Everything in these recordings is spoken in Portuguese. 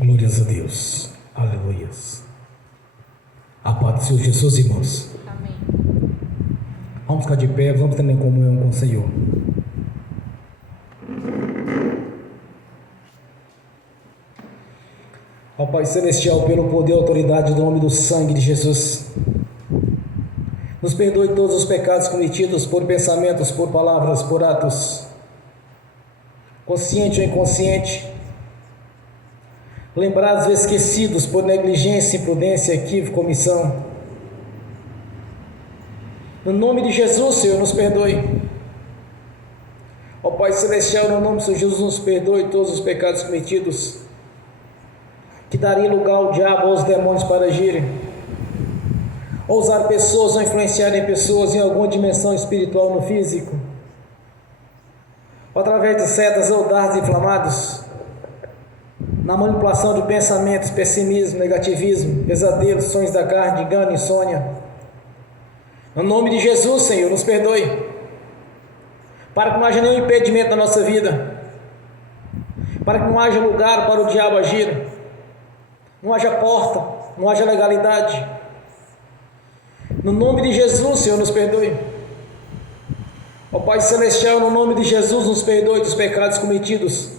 Glórias a Deus. Aleluias. A paz do Senhor Jesus, irmãos. Amém. Vamos ficar de pé, vamos ter comunhão com o Senhor. Ó Pai Celestial, pelo poder e autoridade do nome do sangue de Jesus, nos perdoe todos os pecados cometidos por pensamentos, por palavras, por atos, consciente ou inconsciente, lembrados ou esquecidos por negligência, imprudência, equívoco, omissão. No nome de Jesus, Senhor, nos perdoe. Ó Pai Celestial, no nome do Senhor Jesus, nos perdoe todos os pecados cometidos, que daria lugar ao diabo ou aos demônios para agirem, ou usar pessoas ou influenciarem pessoas em alguma dimensão espiritual no físico, ou através de setas ou dardos inflamados, na manipulação de pensamentos, pessimismo, negativismo, pesadelos, sonhos da carne, engano, insônia. No nome de Jesus, Senhor, nos perdoe, para que não haja nenhum impedimento na nossa vida, para que não haja lugar para o diabo agir, não haja porta, não haja legalidade. No nome de Jesus, Senhor, nos perdoe. Ó Pai Celestial, no nome de Jesus, nos perdoe dos pecados cometidos,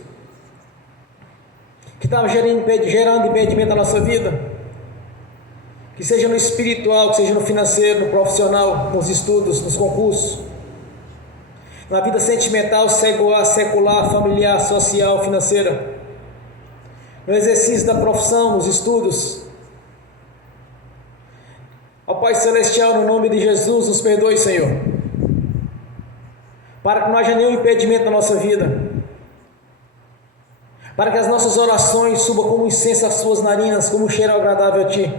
que estavam gerando impedimento na nossa vida, que seja no espiritual, que seja no financeiro, no profissional, nos estudos, nos concursos, na vida sentimental, secular, familiar, social, financeira, no exercício da profissão, nos estudos. Ó Pai Celestial, no nome de Jesus, nos perdoe, Senhor, para que não haja nenhum impedimento na nossa vida, para que as nossas orações subam como incenso às suas narinas, como um cheiro agradável a Ti.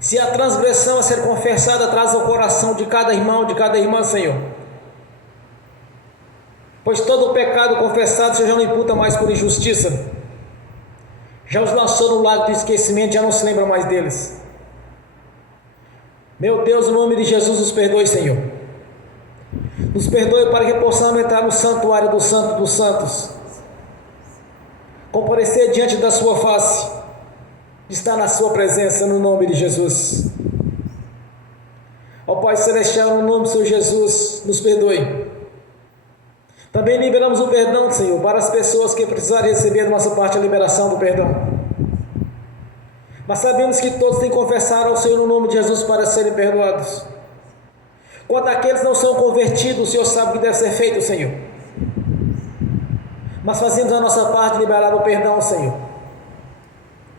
Se a transgressão a ser confessada traz ao coração de cada irmão, de cada irmã, Senhor, pois todo o pecado confessado Senhor já não imputa mais por injustiça, já os lançou no lago do esquecimento, já não se lembra mais deles. Meu Deus, no nome de Jesus, nos perdoe, Senhor. Nos perdoe para que possamos entrar no santuário do Santo dos Santos, comparecer diante da sua face, estar na sua presença, no nome de Jesus. Ó Pai Celestial, no nome do Senhor Jesus, nos perdoe. Também liberamos o perdão, Senhor, para as pessoas que precisarem receber da nossa parte a liberação do perdão. Mas sabemos que todos têm que confessar ao Senhor no nome de Jesus para serem perdoados. Quanto àqueles que não são convertidos, o Senhor sabe o que deve ser feito, Senhor. Mas fazemos a nossa parte de liberar o perdão, Senhor,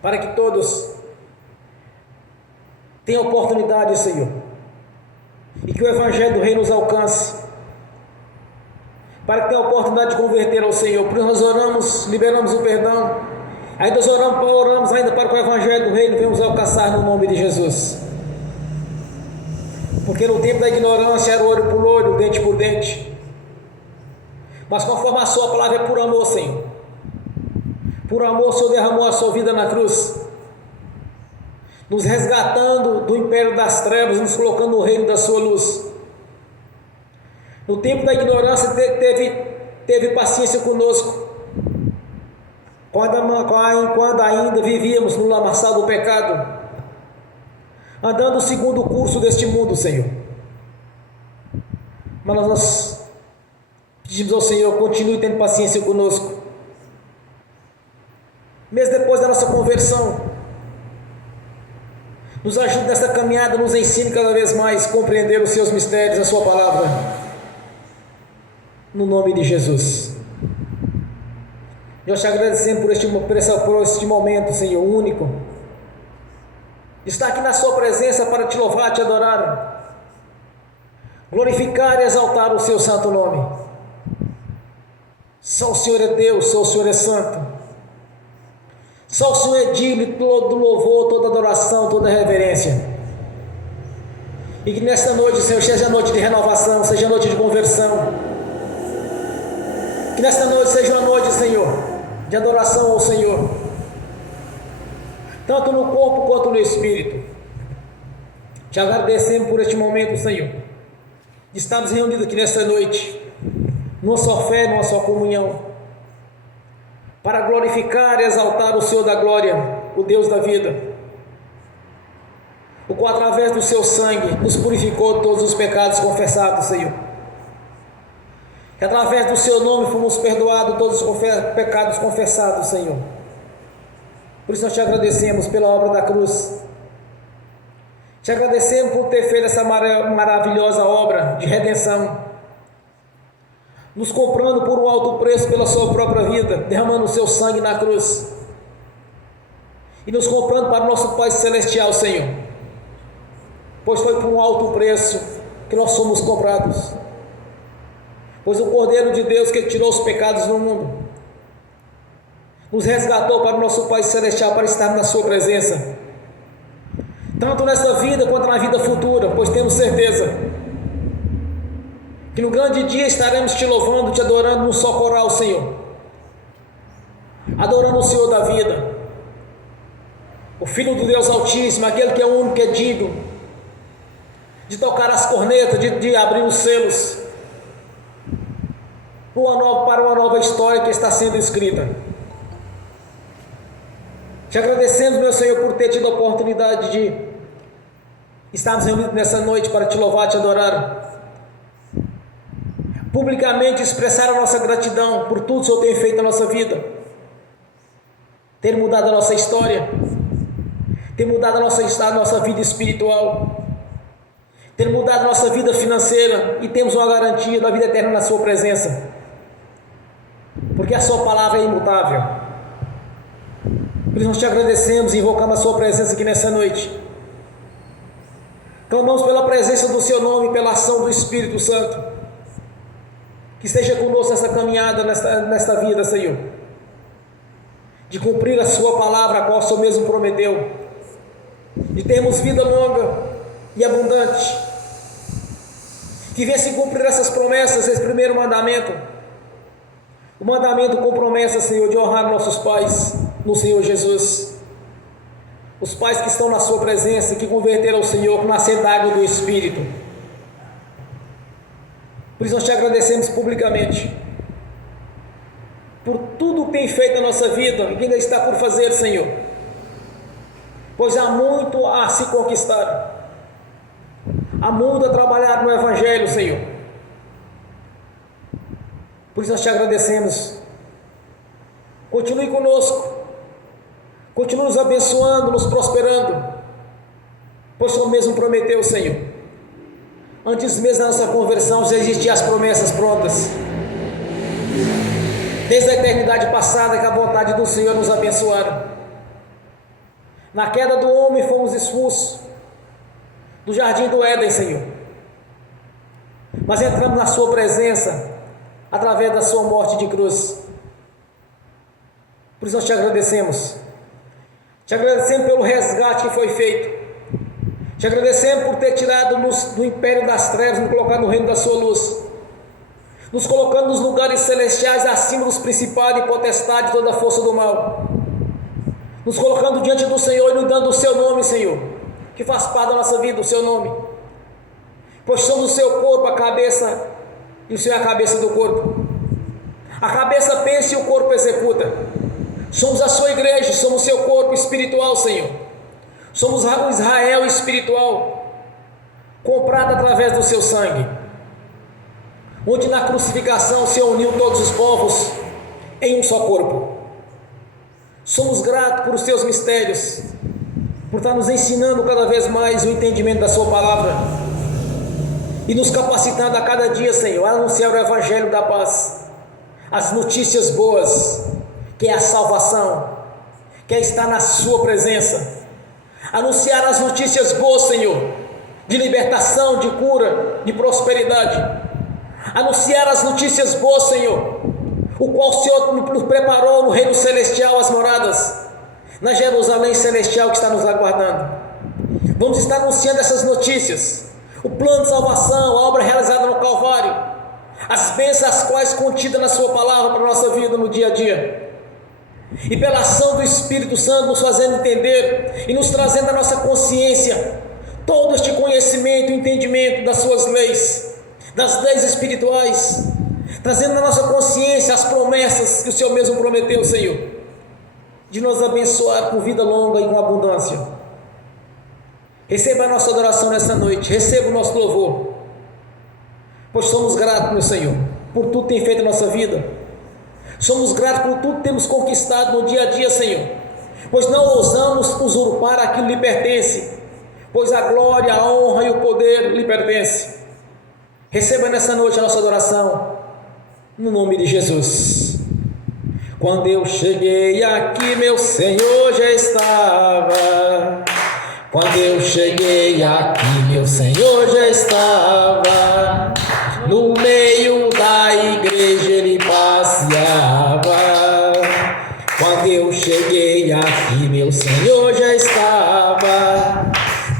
para que todos tenham oportunidade, Senhor, e que o Evangelho do Rei nos alcance, para que tenha a oportunidade de converter ao Senhor. Por isso nós oramos, liberamos o perdão, ainda oramos ainda para que o Evangelho do Reino venha nos alcançar no nome de Jesus, porque no tempo da ignorância era olho por olho, dente por dente, mas conforme a sua palavra é por amor, Senhor, por amor o Senhor derramou a sua vida na cruz, nos resgatando do império das trevas, nos colocando no reino da sua luz. No tempo da ignorância teve paciência conosco, quando ainda vivíamos no lamaçal do pecado, andando segundo o curso deste mundo, Senhor. Mas nós pedimos ao Senhor, continue tendo paciência conosco, mesmo depois da nossa conversão. Nos ajude nesta caminhada, nos ensine cada vez mais a compreender os seus mistérios, a sua palavra, no nome de Jesus. Nós te agradecemos por este momento, Senhor, único, estar aqui na sua presença para te louvar, te adorar, glorificar e exaltar o seu santo nome. Só o Senhor é Deus, só o Senhor é santo, só o Senhor é digno de todo louvor, toda adoração, toda reverência. E que nesta noite, Senhor, seja a noite de renovação, seja a noite de conversão, que nesta noite seja uma noite, Senhor, de adoração ao Senhor, tanto no corpo quanto no espírito. Te agradecemos por este momento, Senhor, de estarmos reunidos aqui nesta noite, numa só fé, numa só comunhão, para glorificar e exaltar o Senhor da glória, o Deus da vida, o qual através do seu sangue nos purificou de todos os pecados confessados, Senhor. Que através do seu nome fomos perdoados todos os pecados confessados, Senhor. Por isso nós te agradecemos pela obra da cruz. Te agradecemos por ter feito essa maravilhosa obra de redenção, nos comprando por um alto preço pela sua própria vida, derramando o seu sangue na cruz, e nos comprando para o nosso Pai Celestial, Senhor, pois foi por um alto preço que nós somos comprados, pois o Cordeiro de Deus que tirou os pecados do mundo, nos resgatou para o nosso Pai Celestial, para estar na sua presença, tanto nesta vida quanto na vida futura, pois temos certeza que no grande dia estaremos te louvando, te adorando num só coral, Senhor, adorando o Senhor da vida, o Filho do Deus Altíssimo, aquele que é o único que é digno de tocar as cornetas, de abrir os selos para uma nova história que está sendo escrita. Te agradecemos, meu Senhor, por ter tido a oportunidade de estarmos reunidos nessa noite para te louvar, te adorar, publicamente expressar a nossa gratidão por tudo que o Senhor tem feito na nossa vida, ter mudado a nossa história, ter mudado a nossa vida espiritual, ter mudado a nossa vida financeira, e temos uma garantia da vida eterna na sua presença, porque a sua palavra é imutável. Por isso nós te agradecemos e invocamos a sua presença aqui nessa noite. Clamamos pela presença do seu nome, pela ação do Espírito Santo, que esteja conosco nessa caminhada, nesta vida, Senhor, de cumprir a sua palavra, a qual o Senhor mesmo prometeu, de termos vida longa e abundante, que venha se cumprir essas promessas, esse primeiro mandamento, o mandamento com promessa, Senhor, de honrar nossos pais no Senhor Jesus, os pais que estão na sua presença, que converteram ao Senhor com nascer da água do Espírito. Por isso nós te agradecemos publicamente por tudo que tem feito na nossa vida e que ainda está por fazer, Senhor, pois há muito a se conquistar, há muito a trabalhar no Evangelho, Senhor. Por isso nós te agradecemos. Continue conosco, continue nos abençoando, nos prosperando, pois o Senhor mesmo prometeu, Senhor, antes mesmo da nossa conversão já existiam as promessas prontas, desde a eternidade passada, que a vontade do Senhor nos abençoara. Na queda do homem fomos expulsos do jardim do Éden, Senhor, mas entramos na sua presença através da sua morte de cruz. Por isso nós te agradecemos pelo resgate que foi feito, te agradecemos por ter tirado-nos do império das trevas, nos colocado no reino da sua luz, nos colocando nos lugares celestiais acima dos principados e potestades de toda a força do mal, nos colocando diante do Senhor e nos dando o seu nome, Senhor, que faz parte da nossa vida, o seu nome, pois somos o seu corpo, a cabeça, e o Senhor é a cabeça do corpo. A cabeça pensa e o corpo executa. Somos a sua igreja, somos o seu corpo espiritual, Senhor. Somos o Israel espiritual, comprado através do seu sangue, onde na crucificação o Senhor uniu todos os povos em um só corpo. Somos gratos por os teus mistérios, por estar nos ensinando cada vez mais o entendimento da sua palavra e nos capacitando a cada dia, Senhor, a anunciar o Evangelho da paz, as notícias boas, que é a salvação, que é estar na sua presença, anunciar as notícias boas, Senhor, de libertação, de cura, de prosperidade, anunciar as notícias boas, Senhor, o qual o Senhor nos preparou no reino celestial, as moradas, na Jerusalém celestial que está nos aguardando. Vamos estar anunciando essas notícias, o plano de salvação, a obra realizada no Calvário, as bênçãos as quais contidas na sua palavra para a nossa vida no dia a dia, e pela ação do Espírito Santo nos fazendo entender e nos trazendo à nossa consciência todo este conhecimento e entendimento das suas leis, das leis espirituais, trazendo na nossa consciência as promessas que o Senhor mesmo prometeu, Senhor, de nos abençoar com vida longa e com abundância. Receba a nossa adoração nessa noite, receba o nosso louvor, pois somos gratos, meu Senhor, por tudo que tem feito na nossa vida. Somos gratos por tudo que temos conquistado no dia a dia, Senhor, pois não ousamos usurpar aquilo que lhe pertence, pois a glória, a honra e o poder lhe pertencem. Receba nessa noite a nossa adoração, no nome de Jesus. Quando eu cheguei aqui, meu Senhor já estava. Quando eu cheguei aqui, meu Senhor já estava. No meio da igreja ele passeava. Quando eu cheguei aqui, meu Senhor já estava.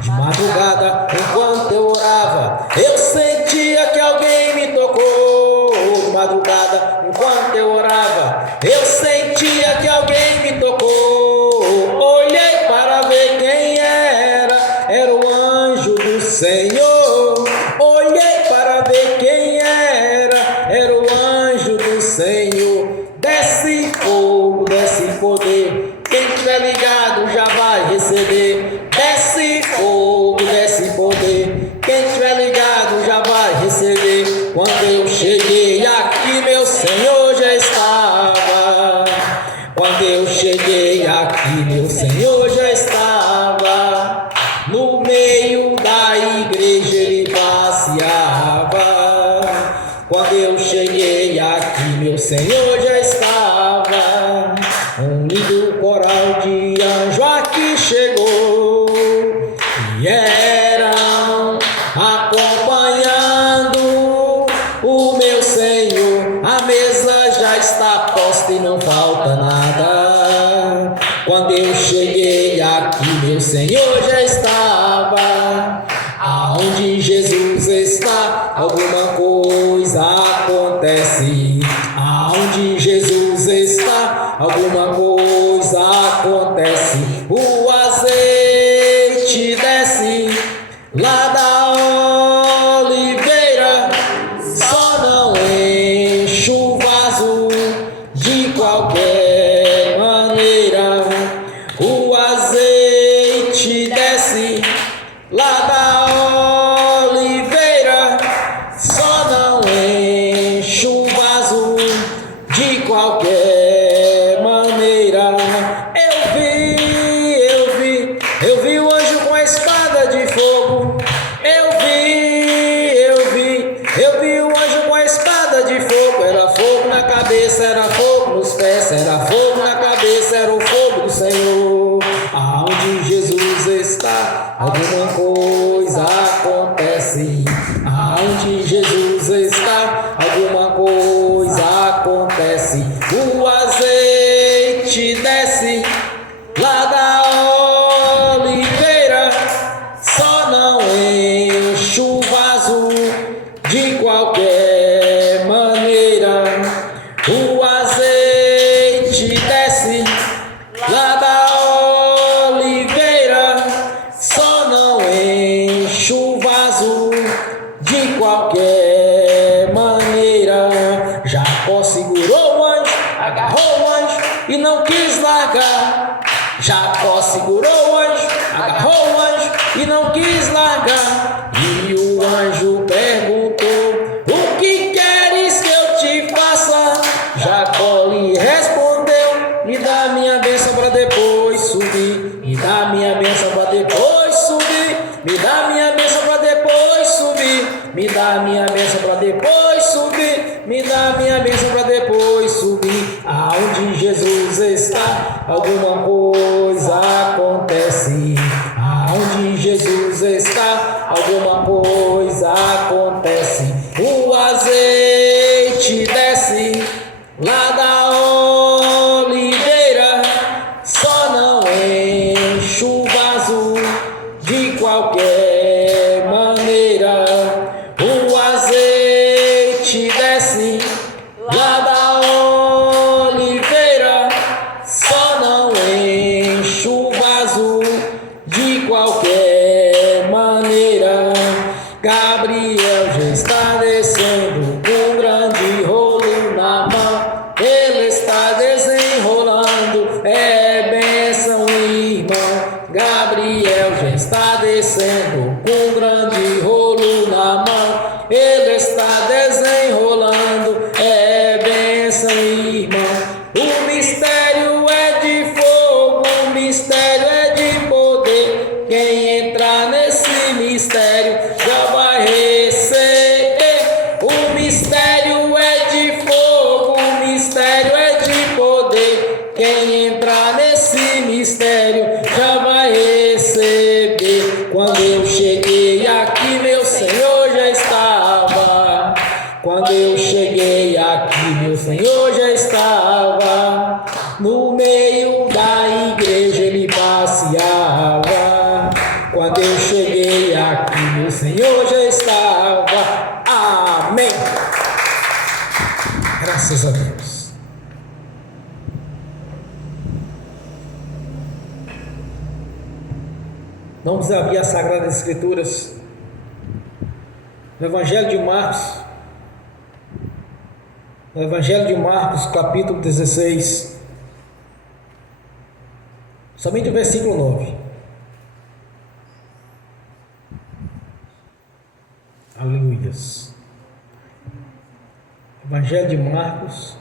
De madrugada, enquanto eu orava, eu sentia que alguém me tocou. De madrugada, enquanto eu orava, eu sentia que alguém me tocou. Olhei para ver quem era o anjo do Senhor. Olhei para ver quem era o anjo do Senhor. Desce fogo, desce poder, quem tiver ligado já vai receber. Desce fogo, desce poder, quem tiver ligado já vai receber. Quando eu cheguei aqui, meu Senhor já estava. Quando eu cheguei aqui, meu Senhor já estava. No meio da igreja ele passeava. Quando eu cheguei aqui, meu Senhor já estava. Um lindo coral de anjo aqui chegou e eram acompanhando o meu Senhor. A mesa já está posta e não falta nada. Quando eu cheguei aqui, meu Senhor já estava. Aonde Jesus está, alguma coisa acontece. Aonde Jesus está, alguma coisa acontece. O azeite desce lá da oliveira, só não enche o vaso de qualquer maneira. O azeite desce lá da oliveira, só não enche o vaso de qualquer maneira. Eu vi o anjo com a espada de fogo. Eu vi o anjo com a espada de fogo. Era fogo na cabeça, era fogo nos pés, era fogo na cabeça, era o fogo do Senhor. Aonde Jesus está, alguma coisa acontece. Aonde Jesus está, alguma coisa acontece. O azeite desce lá da oliveira, só não enche o vaso de qualquer maneira. O azeite desce lá da oliveira, só não enche o vaso de qualquer maneira. Jacó segurou o anjo, agarrou o anjo e não quis largar. Jacó segurou o anjo, agarrou o anjo e não quis largar. E o anjo perguntou: o que queres que eu te faça? Jacó lhe respondeu: me dá minha bênção para depois subir. Me dá minha bênção para depois subir. Me dá minha bênção para depois subir. Me dá minha bênção para depois subir. Me dá minha bênção para depois subir. Aonde Jesus está, alguma coisa acontece. Aonde Jesus está, alguma coisa acontece. O azeite desce lá da oliveira, só não enche o vaso de qualquer maneira. O azeite desce lá da oliveira, só não enche descendo com grande rolo na mão. Ele está desenrolando, é bênção, irmão. O mistério é de fogo, o mistério é de poder. Quem entrar nesse mistério já vai receber. O mistério é de fogo, o mistério é de poder. Quem entrar nesse mistério já vai receber. Quando eu cheguei aqui, meu Senhor já estava. Quando eu cheguei aqui, meu Senhor já estava. No meio da igreja ele passeava. Quando eu cheguei aqui, meu Senhor já estava. Amém. Graças a Deus. Vamos abrir as Sagradas Escrituras no Evangelho de Marcos. No Evangelho de Marcos, capítulo 16. Somente o versículo 9. Aleluias. Evangelho de Marcos.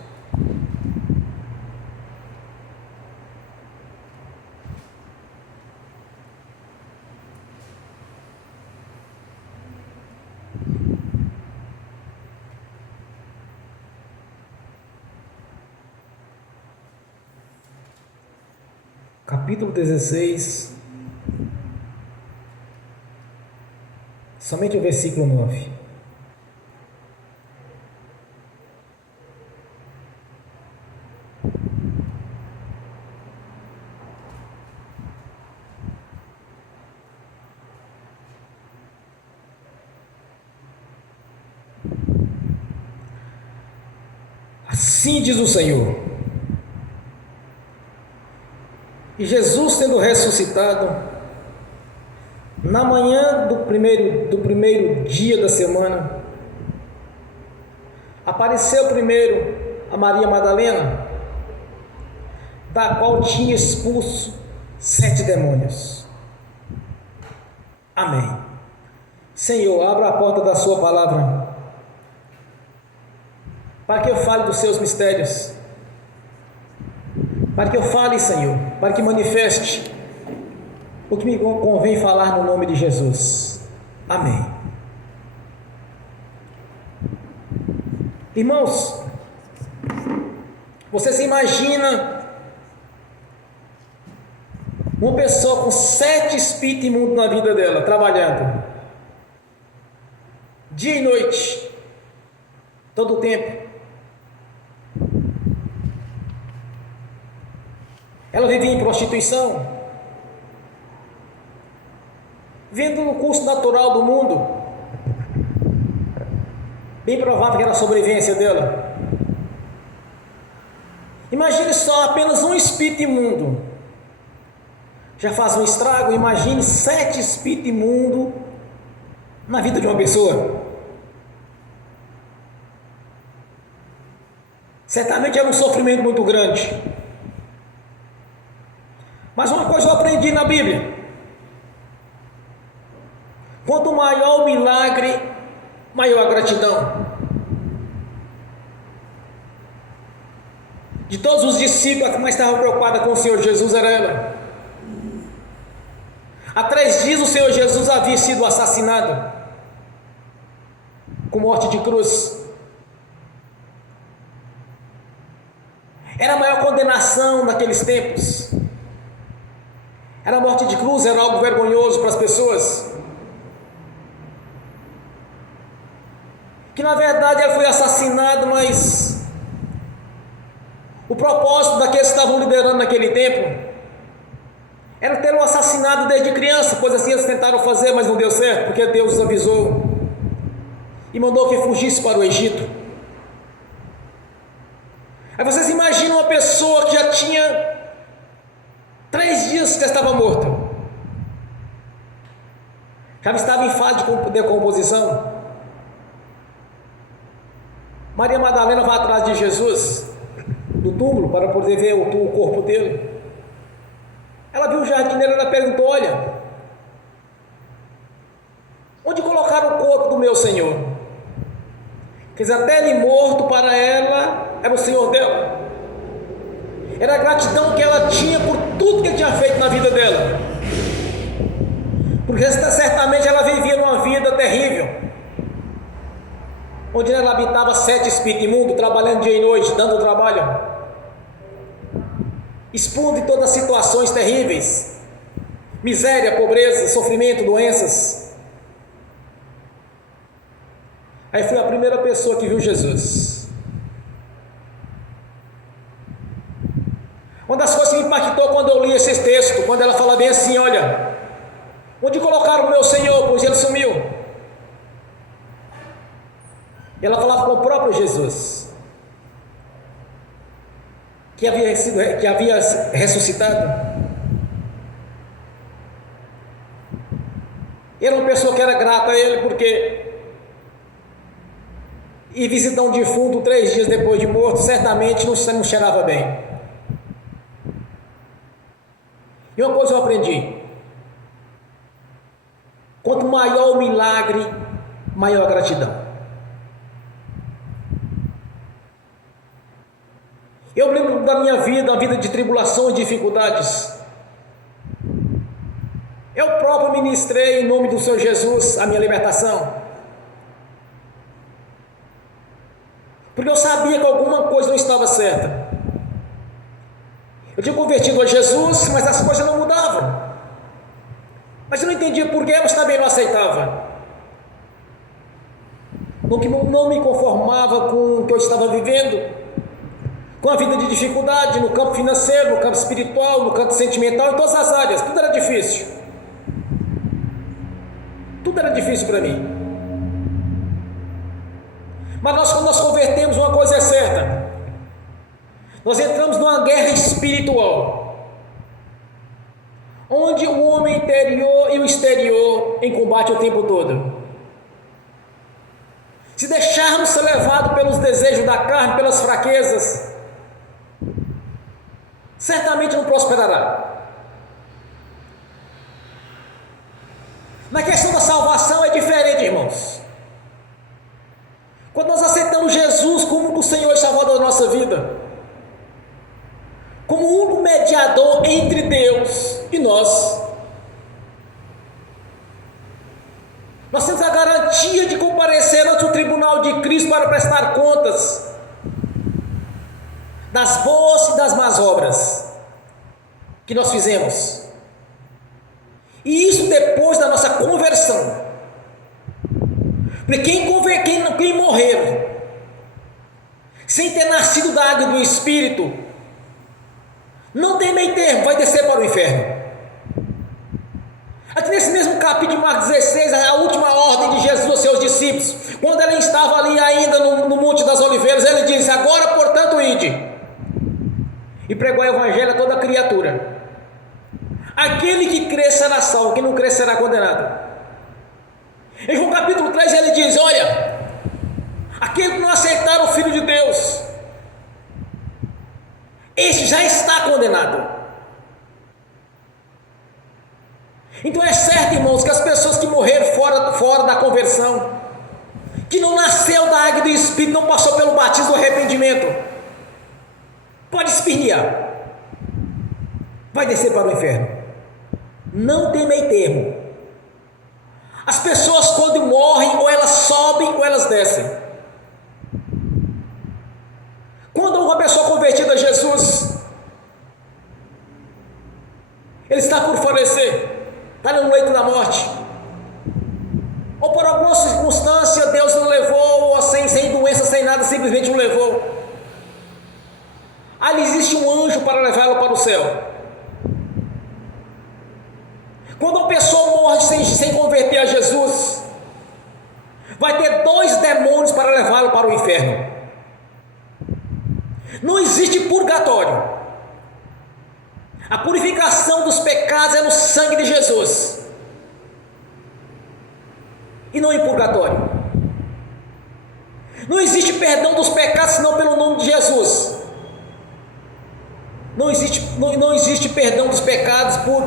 Capítulo 16, somente o versículo 9. Assim diz o Senhor. E Jesus, tendo ressuscitado, na manhã do primeiro dia da semana, apareceu primeiro a Maria Madalena, da qual tinha expulso 7 demônios. Amém. Senhor, abra a porta da sua palavra, para que eu fale dos seus mistérios, para que eu fale, Senhor, para que manifeste o que me convém falar no nome de Jesus. Amém. Irmãos, você se imagina uma pessoa com 7 espíritos imundos na vida dela, trabalhando dia e noite, todo o tempo. Ela vivia em prostituição, vendo no curso natural do mundo, bem provável que era a sobrevivência dela. Imagine só, apenas um espírito imundo já faz um estrago. Imagine 7 espíritos imundos na vida de uma pessoa. Certamente era um sofrimento muito grande. Mas uma coisa eu aprendi na Bíblia: quanto maior o milagre, maior a gratidão. De todos os discípulos, a que mais estava preocupada com o Senhor Jesus era ela. Há 3 dias o Senhor Jesus havia sido assassinado com morte de cruz. Era a maior condenação naqueles tempos. Era a morte de cruz, era algo vergonhoso para as pessoas. Que na verdade ele foi assassinado, mas o propósito daqueles que estavam liderando naquele tempo era tê-lo assassinado desde criança, pois assim eles tentaram fazer, mas não deu certo, porque Deus os avisou e mandou que fugisse para o Egito. Aí vocês imaginam uma pessoa que já tinha 3 dias que já estava morto, já estava em fase de decomposição. Maria Madalena vai atrás de Jesus do túmulo para poder ver o corpo dele. Ela viu o jardineiro, ela perguntou: olha, Onde colocaram o corpo do meu Senhor? Quer dizer, até ele morto, para ela era o Senhor dela. Era a gratidão que ela tinha por tudo que ele tinha feito na vida dela, porque certamente ela vivia numa vida terrível, onde ela habitava 7 espíritos imundos, trabalhando dia e noite, dando trabalho, expondo em todas as situações terríveis, miséria, pobreza, sofrimento, doenças. Aí foi a primeira pessoa que viu Jesus. Uma das coisas que me impactou quando eu li esse texto, quando ela fala bem assim: olha, onde colocaram o meu Senhor, pois ele sumiu. E ela falava com o próprio Jesus, que havia ressuscitado. Era uma pessoa que era grata a ele, porque ir visitar um defunto 3 dias depois de morto, certamente não cheirava bem. E uma coisa eu aprendi: quanto maior o milagre, maior a gratidão. Eu lembro da minha vida, uma vida de tribulação e dificuldades. Eu próprio ministrei em nome do Senhor Jesus a minha libertação, porque eu sabia que alguma coisa não estava certa. Eu tinha convertido a Jesus, mas as coisas não mudavam. Mas eu não entendia porquê, mas também não aceitava. Não me conformava com o que eu estava vivendo, com a vida de dificuldade no campo financeiro, no campo espiritual, no campo sentimental, em todas as áreas. Tudo era difícil. Tudo era difícil para mim. Mas quando nós convertemos, uma coisa é certa: nós entramos numa guerra espiritual, onde o homem interior e o exterior em combate o tempo todo. Se deixarmos ser levados pelos desejos da carne, pelas fraquezas, certamente não prosperará. Na questão da salvação é diferente, irmãos. Quando nós aceitamos Jesus como o Senhor e Salvador da nossa vida, como o único mediador entre Deus e nós temos a garantia de comparecer ante o tribunal de Cristo para prestar contas das boas e das más obras que nós fizemos. E isso depois da nossa conversão. Porque quem morrer sem ter nascido da água e do Espírito, não tem meio termo, vai descer para o inferno. Aqui nesse mesmo capítulo de Marcos 16, a última ordem de Jesus aos seus discípulos, quando ele estava ali ainda no Monte das Oliveiras, ele disse: agora, portanto, ide e pregou o evangelho a toda criatura. Aquele que crer será salvo, quem não crer será condenado. Em João capítulo 3 ele diz: olha, aquele que não aceitar o Filho de Deus, este já está condenado. Então é certo, irmãos, que as pessoas que morreram fora da conversão, que não nasceu da água e do Espírito, não passou pelo batismo do arrependimento, pode espirrar, vai descer para o inferno. Não tem meio termo. As pessoas, quando morrem, ou elas sobem ou elas descem. Quando uma pessoa convertida a Jesus, ele está por falecer, está no leito da morte, ou por alguma circunstância Deus não levou, ou sem doença, sem nada, simplesmente não levou. Ali existe um anjo para levá-lo para o céu. Quando uma pessoa morre sem converter a Jesus, vai ter 2 demônios para levá-lo para o inferno. Não existe purgatório. A purificação dos pecados é no sangue de Jesus, e não em purgatório. Não existe perdão dos pecados senão pelo nome de Jesus. Não existe perdão dos pecados por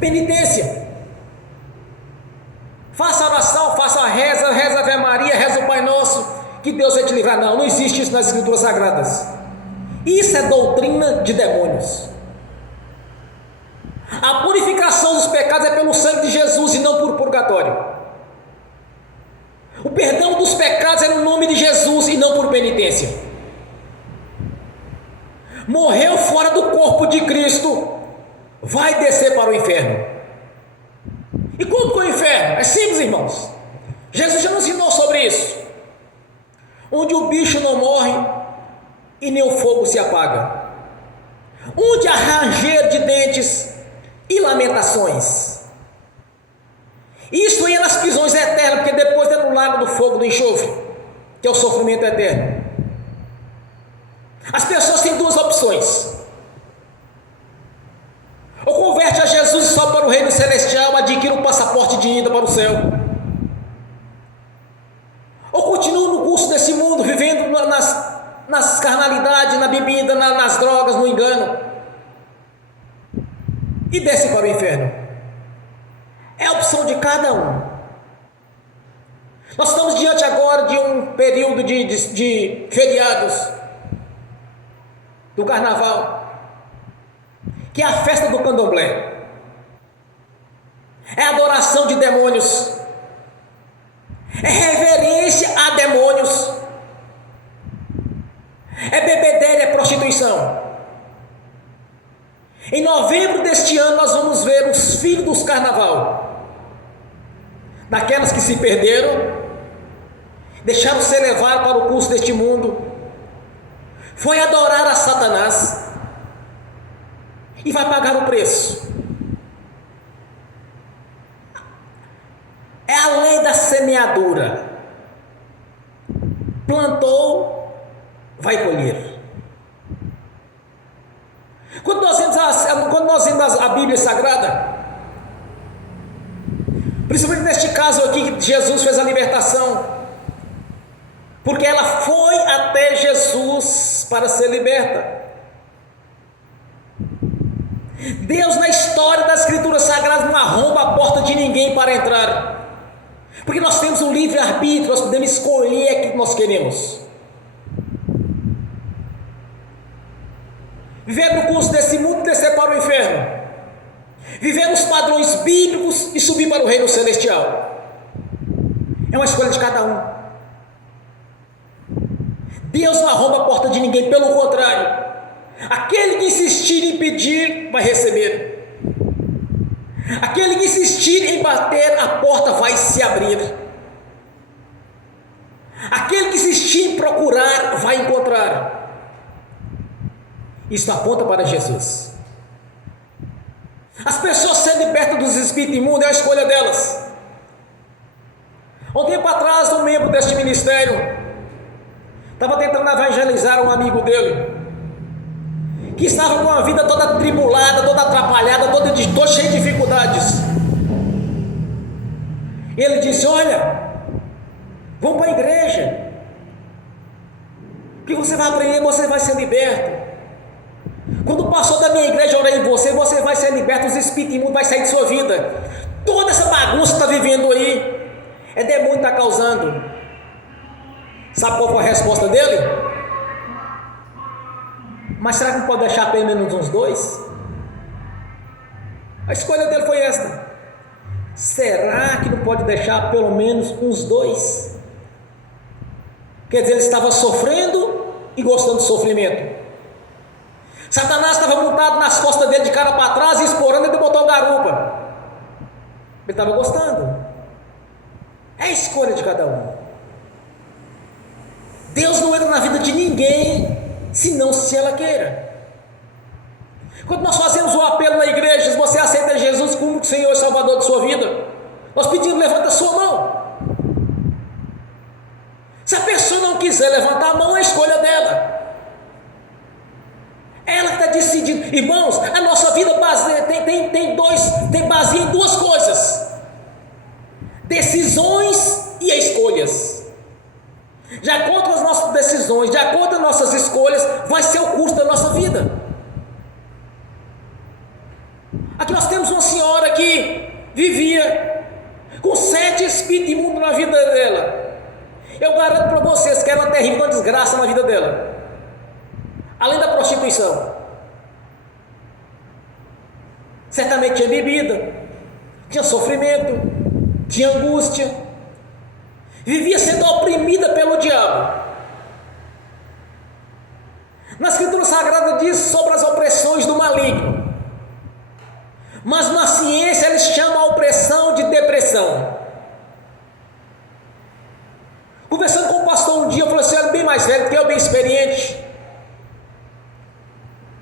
penitência. Faça a oração, faça a reza, reza a Ave Maria, reza o Pai Nosso, que Deus vai te livrar. Não, não existe isso nas Escrituras Sagradas. Isso é doutrina de demônios. A purificação dos pecados é pelo sangue de Jesus e não por purgatório. O perdão dos pecados é no nome de Jesus e não por penitência. Morreu fora do corpo de Cristo, vai descer para o inferno. E como que é o inferno? É simples, irmãos. Jesus já nos ensinou sobre isso. Onde o bicho não morre e nem o fogo se apaga. Onde há ranger de dentes e lamentações. Isso aí é nas prisões eternas, porque depois é no lago do fogo do enxofre, que é o sofrimento eterno. As pessoas têm duas opções: ou converte a Jesus e sobe para o reino celestial, adquire um passaporte de ida para o céu, ou continua no curso desse mundo, vivendo nas carnalidades, na bebida, nas drogas, no engano, e desce para o inferno. É a opção de cada um. Nós estamos diante agora de um período de feriados, do carnaval, que é a festa do candomblé. É adoração de demônios, é reverência a demônios, é bebedeira, é prostituição. Em novembro deste ano nós vamos ver os filhos dos carnaval, daquelas que se perderam, deixaram ser levados para o curso deste mundo, foi adorar a Satanás e vai pagar o preço. É a lei da semeadura. Plantou, vai colher. Quando nós vemos a Bíblia Sagrada, principalmente neste caso aqui que Jesus fez a libertação, porque ela foi até Jesus para ser liberta. Deus, na história das Escrituras Sagradas, não arromba a porta de ninguém para entrar, porque nós temos um livre-arbítrio, nós podemos escolher o que nós queremos. Viver no curso desse mundo e descer para o inferno, viver nos padrões bíblicos e subir para o reino celestial, é uma escolha de cada um. Deus não arromba a porta de ninguém, pelo contrário, aquele que insistir em pedir vai receber, aquele que insistir em bater, a porta vai se abrir, aquele que insistir em procurar vai encontrar. Isso aponta para Jesus. As pessoas serem libertas dos espíritos imundos é a escolha delas. Há um tempo atrás, um membro deste ministério estava tentando evangelizar um amigo dele, que estava com a vida toda atribulada, toda atrapalhada, todo cheio de dificuldades. Ele disse: olha, vamos para a igreja, que você vai aprender, você vai ser liberto. Quando passou da minha igreja, orei em você, você vai ser liberto, os espíritos imundos vai sair de sua vida. Toda essa bagunça que está vivendo aí, é demônio que está causando. Sabe qual foi a resposta dele? Mas será que não pode deixar pelo menos uns dois? A escolha dele foi esta. Será que não pode deixar pelo menos uns dois? Quer dizer, ele estava sofrendo e gostando do sofrimento. Satanás estava montado nas costas dele de cara para trás e explorando ele botou garupa. Ele estava gostando. É a escolha de cada um. Deus não entra na vida de ninguém senão se ela queira. Quando nós fazemos o apelo na igreja, se você aceita Jesus como Senhor e Salvador de sua vida, nós pedimos: levanta a sua mão. Se a pessoa não quiser levantar a mão, é a escolha dela. Ela que está decidindo. Irmãos, a nossa vida tem base em duas coisas: decisões e escolhas. De acordo com as nossas decisões, de acordo com as nossas escolhas, vai ser o curso da nossa vida. Aqui nós temos uma senhora que vivia com 7 espírito imundo na vida dela. Eu garanto para vocês que era uma terrível desgraça na vida dela. Além da prostituição. Certamente tinha bebida, tinha sofrimento, tinha angústia. Vivia sendo oprimida pelo diabo. Na Escritura Sagrada diz sobre as opressões do maligno. Mas na ciência eles chamam a opressão de depressão. Conversando com o pastor um dia, eu falei assim, ele é bem mais velho que eu, bem experiente.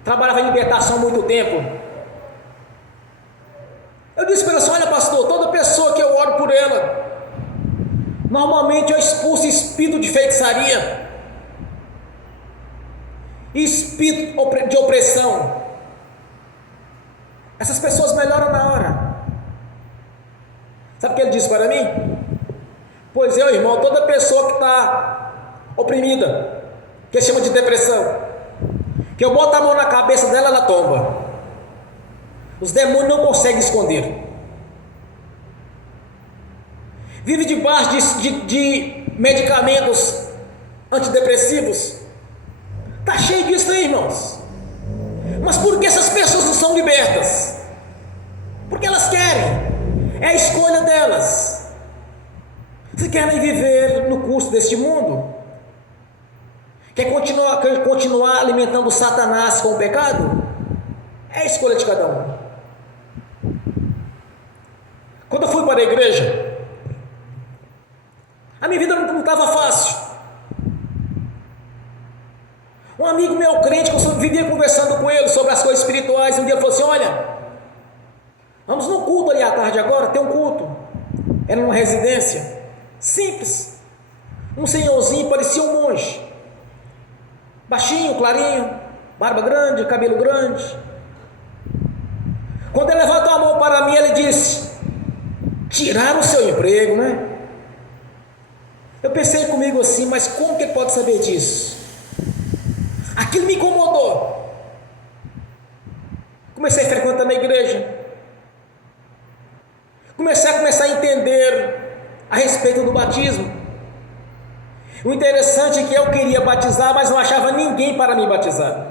Trabalhava em libertação há muito tempo. Eu disse para ele assim, olha pastor, toda pessoa que eu oro por ela, normalmente eu expulso espírito de feitiçaria, espírito de opressão. Essas pessoas melhoram na hora. Sabe o que ele disse para mim? Pois é, irmão, toda pessoa que está oprimida, que ele chama de depressão, que eu boto a mão na cabeça dela, ela tomba. Os demônios não conseguem esconder. Vive debaixo de medicamentos antidepressivos. Está cheio disso aí, irmãos. Mas por que essas pessoas não são libertas? Porque elas querem. É a escolha delas. Se querem viver no curso deste mundo, quer continuar alimentando Satanás com o pecado, é a escolha de cada um. Quando eu fui para a igreja, a minha vida não estava fácil. Um amigo meu crente, que eu vivia conversando com ele sobre as coisas espirituais, um dia ele falou assim, olha, vamos no culto ali à tarde agora, tem um culto. Era numa residência, simples. Um senhorzinho, parecia um monge. Baixinho, clarinho, barba grande, cabelo grande. Quando ele levantou a mão para mim, ele disse, tiraram o seu emprego, né? Eu pensei comigo assim, mas como que ele pode saber disso? Aquilo me incomodou. Comecei a frequentar na igreja. Comecei a entender a respeito do batismo. O interessante é que eu queria batizar, mas não achava ninguém para me batizar.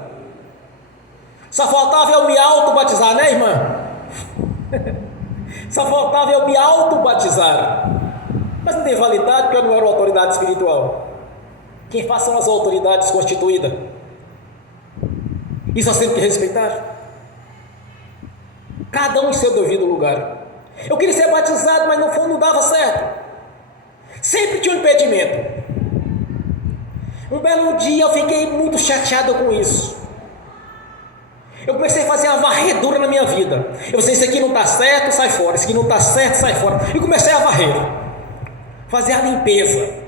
Só faltava eu me auto-batizar, né, irmã? Só faltava eu me auto-batizar. Mas não tem validade, porque eu não era uma autoridade espiritual. Quem faz são as autoridades constituídas. Isso nós temos que respeitar. Cada um em seu devido lugar. Eu queria ser batizado, mas no fundo não dava certo. Sempre tinha um impedimento. Um belo dia eu fiquei muito chateado com isso. Eu comecei a fazer uma varredura na minha vida. Eu disse, isso aqui não está certo, sai fora. Isso aqui não está certo, sai fora. E comecei a varrer. Fazer a limpeza.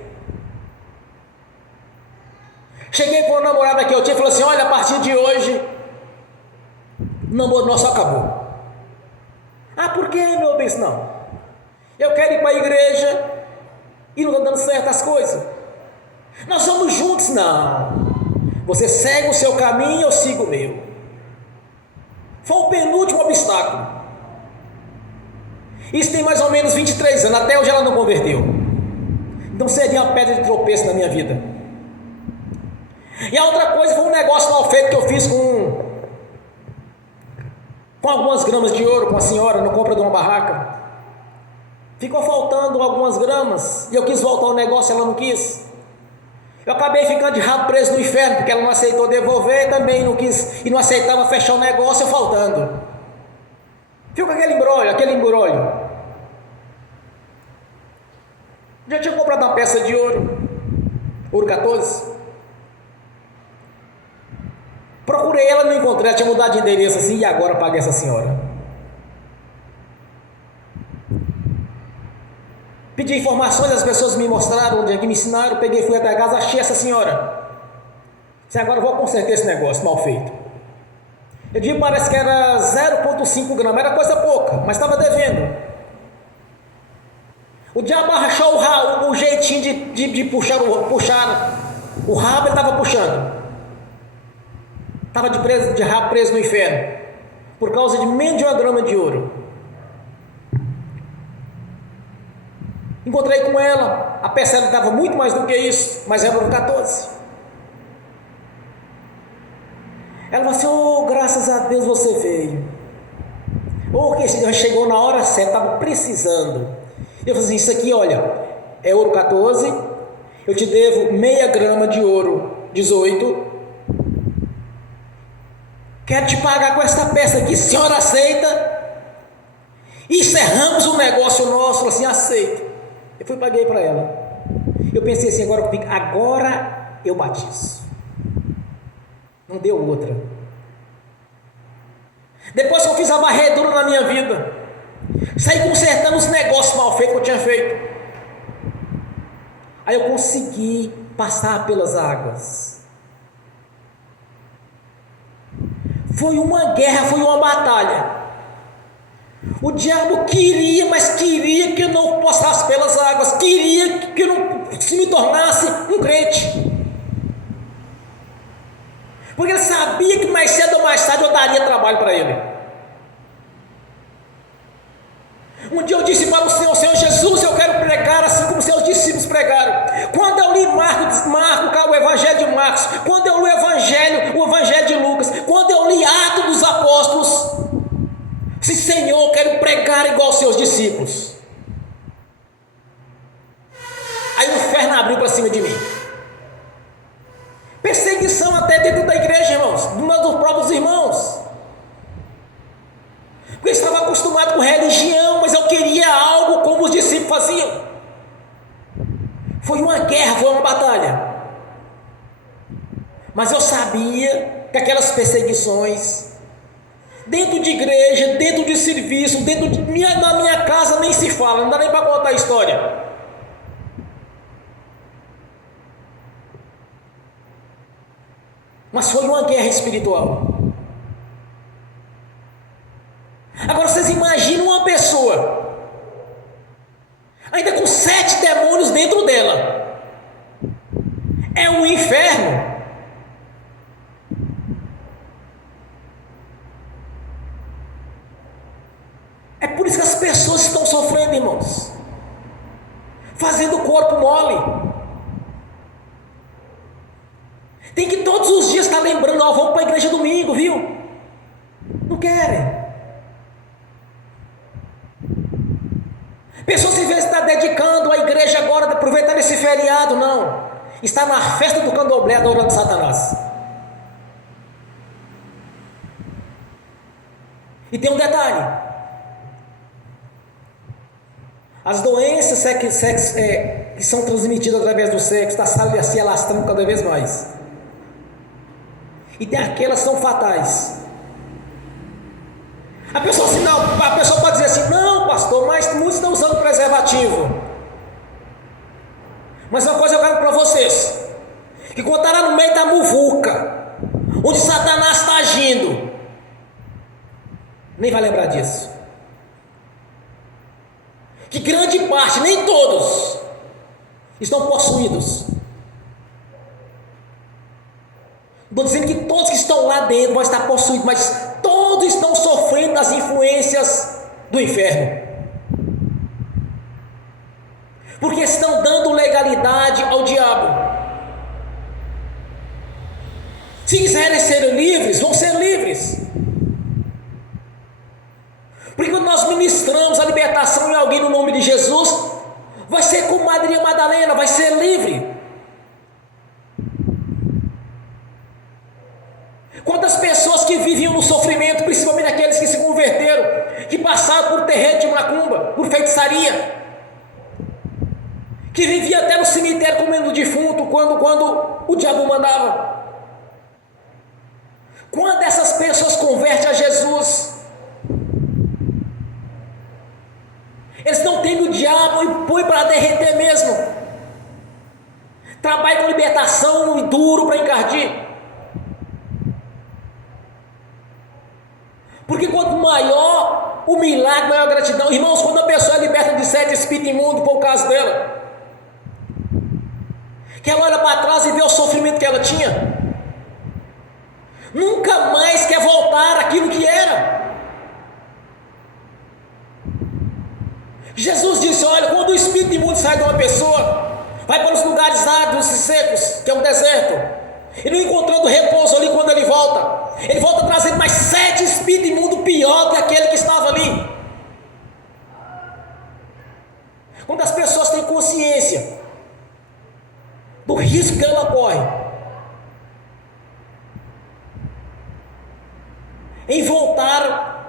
Cheguei com uma namorada que eu tinha e falei assim, olha, a partir de hoje, o namoro nosso acabou. Ah, por quê, meu bem? Não. Eu quero ir para a igreja e não está dando certo as coisas. Nós somos juntos, não. Você segue o seu caminho, eu sigo o meu. Foi o penúltimo obstáculo. Isso tem mais ou menos 23 anos, até hoje ela não converteu. Então seria uma pedra de tropeço na minha vida. E a outra coisa foi um negócio mal feito que eu fiz com algumas gramas de ouro com a senhora no compra de uma barraca. Ficou faltando algumas gramas e eu quis voltar ao negócio, ela não quis. Eu acabei ficando de rabo preso no inferno, porque ela não aceitou devolver, também não quis, e não aceitava fechar o negócio, faltando. Fica aquele embrólio. Já tinha comprado uma peça de ouro 14. Procurei ela, não encontrei, ela tinha mudado de endereço assim, e agora paguei essa senhora. Pedi informações, as pessoas me mostraram onde é que me ensinaram, peguei, fui até casa, achei essa senhora. Disse, agora eu vou consertar esse negócio mal feito. Eu digo, parece que era 0,5 gramas, era coisa pouca, mas estava devendo. O diabo arrachou o jeitinho de puxar o rabo, ele estava puxando. Estava de rabo preso no inferno, por causa de menos de 1 grama de ouro. Encontrei com ela, a peça ela dava muito mais do que isso, mas era ouro 14. Ela falou assim: oh, graças a Deus você veio. Ou que esse dia chegou na hora certa, estava precisando. Eu falei assim: isso aqui, olha, é ouro 14, eu te devo meia grama de ouro 18. Quero te pagar com essa peça aqui, a senhora aceita? E encerramos o negócio nosso. Falei assim: aceito. Eu fui e paguei para ela. Eu pensei assim: agora eu batizo. Não deu outra. Depois que eu fiz a varredura na minha vida, saí consertando os negócios mal feitos que eu tinha feito. Aí eu consegui passar pelas águas. Foi uma guerra, foi uma batalha. O diabo queria, mas queria que eu não passasse pelas águas, queria que eu não me tornasse um crente. Porque ele sabia que mais cedo ou mais tarde eu daria trabalho para ele. Um dia eu disse para o Senhor Jesus, eu quero pregar assim como seus discípulos pregaram. Quando eu li o Evangelho de Marcos, quando eu li o Evangelho de Lucas, quando eu li Atos dos Apóstolos, disse: Senhor, eu quero pregar igual aos seus discípulos. Aí o inferno abriu para cima de mim. Perseguição até dentro da igreja, irmãos, dos próprios irmãos. Porque eu estava acostumado com religião, mas eu queria algo como os discípulos faziam. Foi uma guerra, foi uma batalha. Mas eu sabia que aquelas perseguições, dentro de igreja, dentro de serviço, na minha casa nem se fala, não dá nem para contar a história. Mas foi uma guerra espiritual. Agora vocês imaginam uma pessoa, ainda com 7 demônios dentro dela. É um inferno. É por isso que as pessoas estão sofrendo, irmãos, fazendo o corpo mole. Tem que todos os dias estar lembrando: ó, vamos para a igreja domingo, viu? Não querem. Pessoas, em vez de estar dedicando à igreja agora, aproveitando esse feriado, não. Está na festa do candomblé adorando Satanás. E tem um detalhe: as doenças que são transmitidas através do sexo estão se alastrando cada vez mais. E tem aquelas que são fatais. A pessoa pode dizer assim: não, pastor, mas muitos estão usando preservativo. Mas uma coisa eu quero para vocês: que quando está lá no meio da muvuca, onde Satanás está agindo, nem vai lembrar disso. Que grande parte, nem todos, estão possuídos. Estou dizendo que todos que estão lá dentro vão estar possuídos, mas todos estão sofrendo das influências do inferno. Porque estão dando legalidade ao diabo. Se quiserem ser livres, vão ser livres. Porque quando nós ministramos a libertação em alguém no nome de Jesus, vai ser como Maria Madalena, vai ser livre. Quantas pessoas que viviam no sofrimento, principalmente aqueles que se converteram, que passaram por terreiro de macumba, por feitiçaria, que viviam até no cemitério comendo defunto quando o diabo mandava. Quando essas pessoas convertem a Jesus, eles não temem o diabo e põem para derreter mesmo. Trabalham com libertação e duro para encardir. Porque quanto maior o milagre, maior a gratidão. Irmãos, quando a pessoa é liberta de 7 espíritos imundos, por causa dela, que ela olha para trás e vê o sofrimento que ela tinha, nunca mais quer voltar àquilo que era. Jesus disse: olha, quando o espírito imundo sai de uma pessoa, vai para os lugares áridos e secos, que é um deserto, e não encontrando repouso ali, quando ele volta trazendo mais 7 espíritos imundos pior que aquele que estava ali. Quando as pessoas têm consciência do risco que ela corre em voltar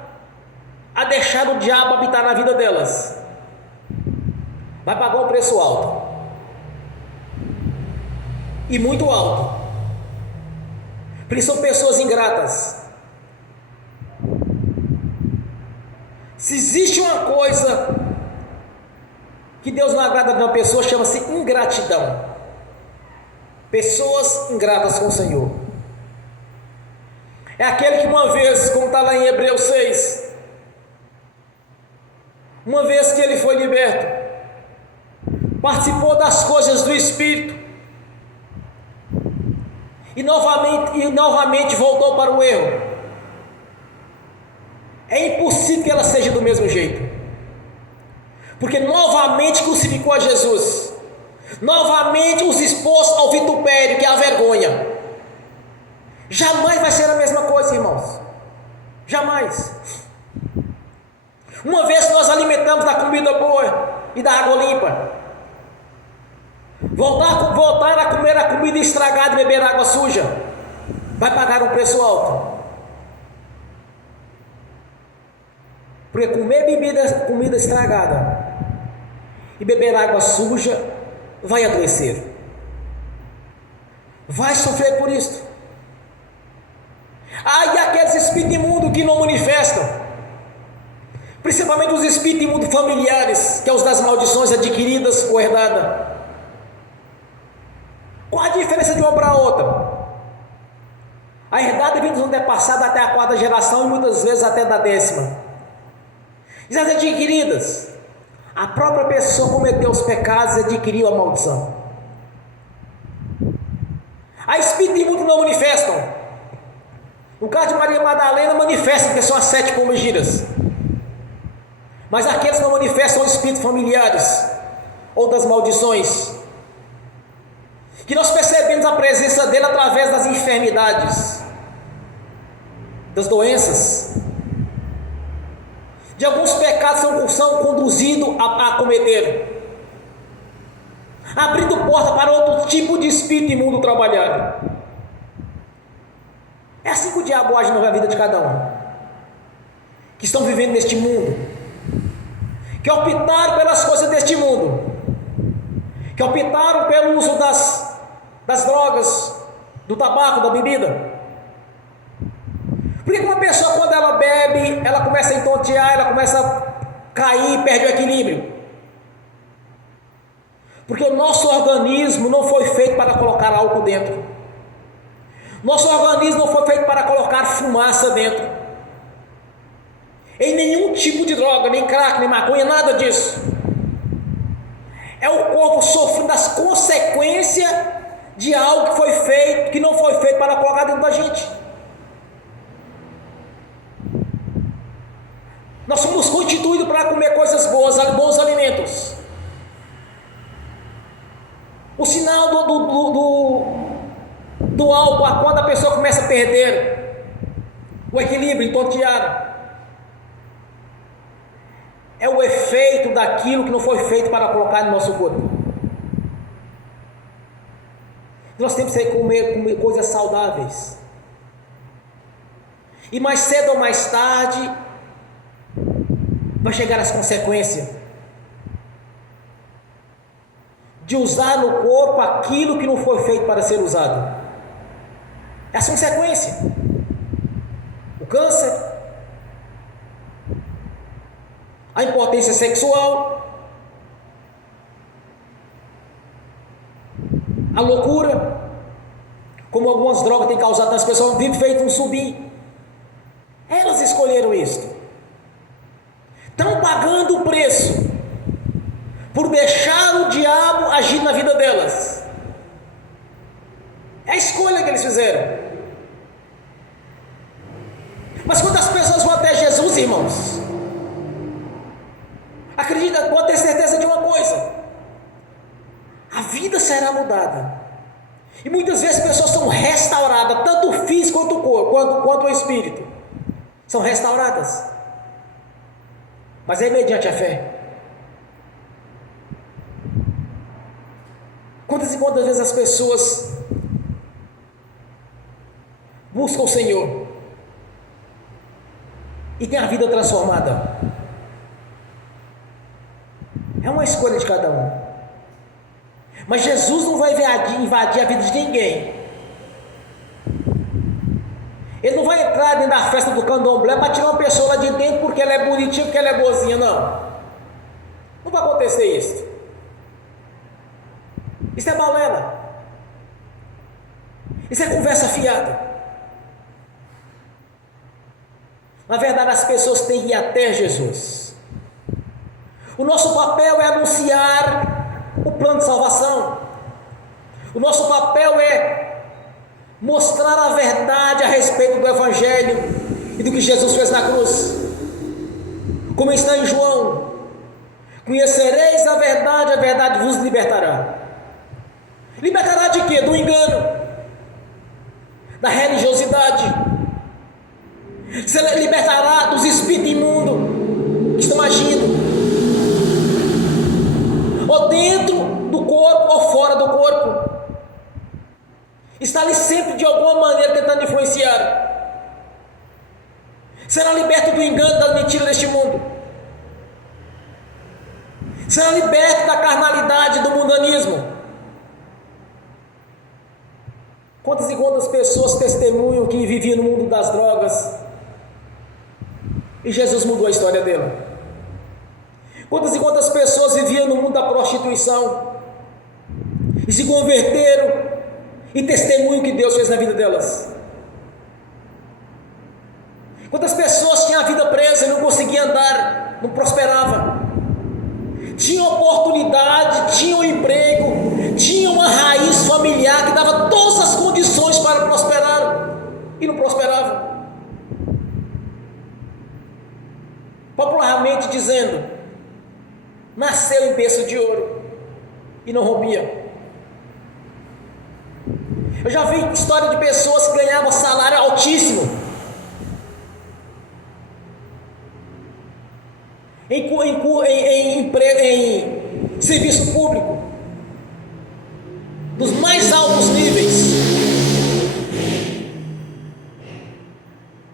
a deixar o diabo habitar na vida delas, vai pagar um preço alto, e muito alto, porque são pessoas ingratas. Se existe uma coisa que Deus não agrada de uma pessoa, chama-se ingratidão. Pessoas ingratas com o Senhor. É aquele que uma vez, como está lá em Hebreus 6, uma vez que ele foi liberto, participou das coisas do Espírito, e novamente voltou para o erro. É impossível que ela seja do mesmo jeito, porque novamente crucificou a Jesus, novamente os expôs ao vitupério, que é a vergonha. Jamais vai ser a mesma coisa, irmãos, jamais. Uma vez que nós alimentamos da comida boa e da água limpa, voltar a comer a comida estragada e beber água suja, vai pagar um preço alto. Porque comer comida estragada e beber água suja vai adoecer, vai sofrer por isso. E aqueles espíritos imundos que não manifestam, principalmente os espíritos imundos familiares, que é os das maldições adquiridas ou herdadas. Qual a diferença de uma para outra? A herdada vem dos antepassados até a 4ª geração, e muitas vezes até da 10ª. E as adquiridas, a própria pessoa cometeu os pecados e adquiriu a maldição. A espíritos imundos não manifestam. No caso de Maria Madalena, manifestam, que são as 7 pombagiras. Mas aqueles que não manifestam são espíritos familiares ou das maldições, que nós percebemos a presença dele através das enfermidades, das doenças, de alguns pecados que são conduzidos a cometer, abrindo porta para outro tipo de espírito imundo trabalhar. É assim que o diabo age na vida de cada um, que estão vivendo neste mundo, que optaram pelas coisas deste mundo, que optaram pelo uso das drogas, do tabaco, da bebida. Por que uma pessoa, quando ela bebe, ela começa a entontear, ela começa a cair, perde o equilíbrio? Porque o nosso organismo não foi feito para colocar álcool dentro. Nosso organismo não foi feito para colocar fumaça dentro. Em nenhum tipo de droga, nem crack, nem maconha, nada disso. É o corpo sofrendo as consequências de algo que foi feito, que não foi feito para colocar dentro da gente. Nós somos constituídos para comer coisas boas, bons alimentos. O sinal do álcool, quando a pessoa começa a perder o equilíbrio, entontear, é o efeito daquilo que não foi feito para colocar no nosso corpo. Nós temos que comer coisas saudáveis, e mais cedo ou mais tarde vai chegar as consequências de usar no corpo aquilo que não foi feito para ser usado. É a consequência: o câncer, a impotência sexual, a loucura, como algumas drogas têm causado nas pessoas, vivem feito um zumbi. Elas escolheram isso, estão pagando o preço por deixar o diabo agir na vida delas. É a escolha que eles fizeram. Mas quando as pessoas vão até Jesus, irmãos, acredita, quando quanto ao Espírito, são restauradas. Mas é mediante a fé. Quantas e quantas vezes as pessoas buscam o Senhor e têm a vida transformada? É uma escolha de cada um. Mas Jesus não vai invadir a vida de ninguém. Ele não vai entrar dentro da festa do candomblé para tirar uma pessoa lá de dentro porque ela é bonitinha, porque ela é boazinha, não. Não vai acontecer isso. Isso é balela. Isso é conversa fiada. Na verdade, as pessoas têm que ir até Jesus. O nosso papel é anunciar o plano de salvação. O nosso papel é mostrar a verdade a respeito do Evangelho e do que Jesus fez na cruz. Como está em João: conhecereis a verdade vos libertará. Libertará de quê? Do engano, da religiosidade. Se libertará dos espíritos imundos que estão agindo, ou dentro do corpo ou fora do corpo. Está ali sempre de alguma maneira tentando influenciar. Será liberto do engano, das mentiras deste mundo. Será liberto da carnalidade, do mundanismo. Quantas e quantas pessoas testemunham que viviam no mundo das drogas e Jesus mudou a história dela? Quantas e quantas pessoas viviam no mundo da prostituição e se converteram e testemunham que Deus fez na vida delas? Quantas pessoas tinham a vida presa e não conseguiam andar, não prosperava, tinham oportunidade, tinham emprego, tinham uma raiz familiar que dava todas as condições para prosperar e não prosperava? Popularmente dizendo, nasceu em berço de ouro e não rompia. Eu já vi história de pessoas que ganhavam salário altíssimo em serviço público, dos mais altos níveis,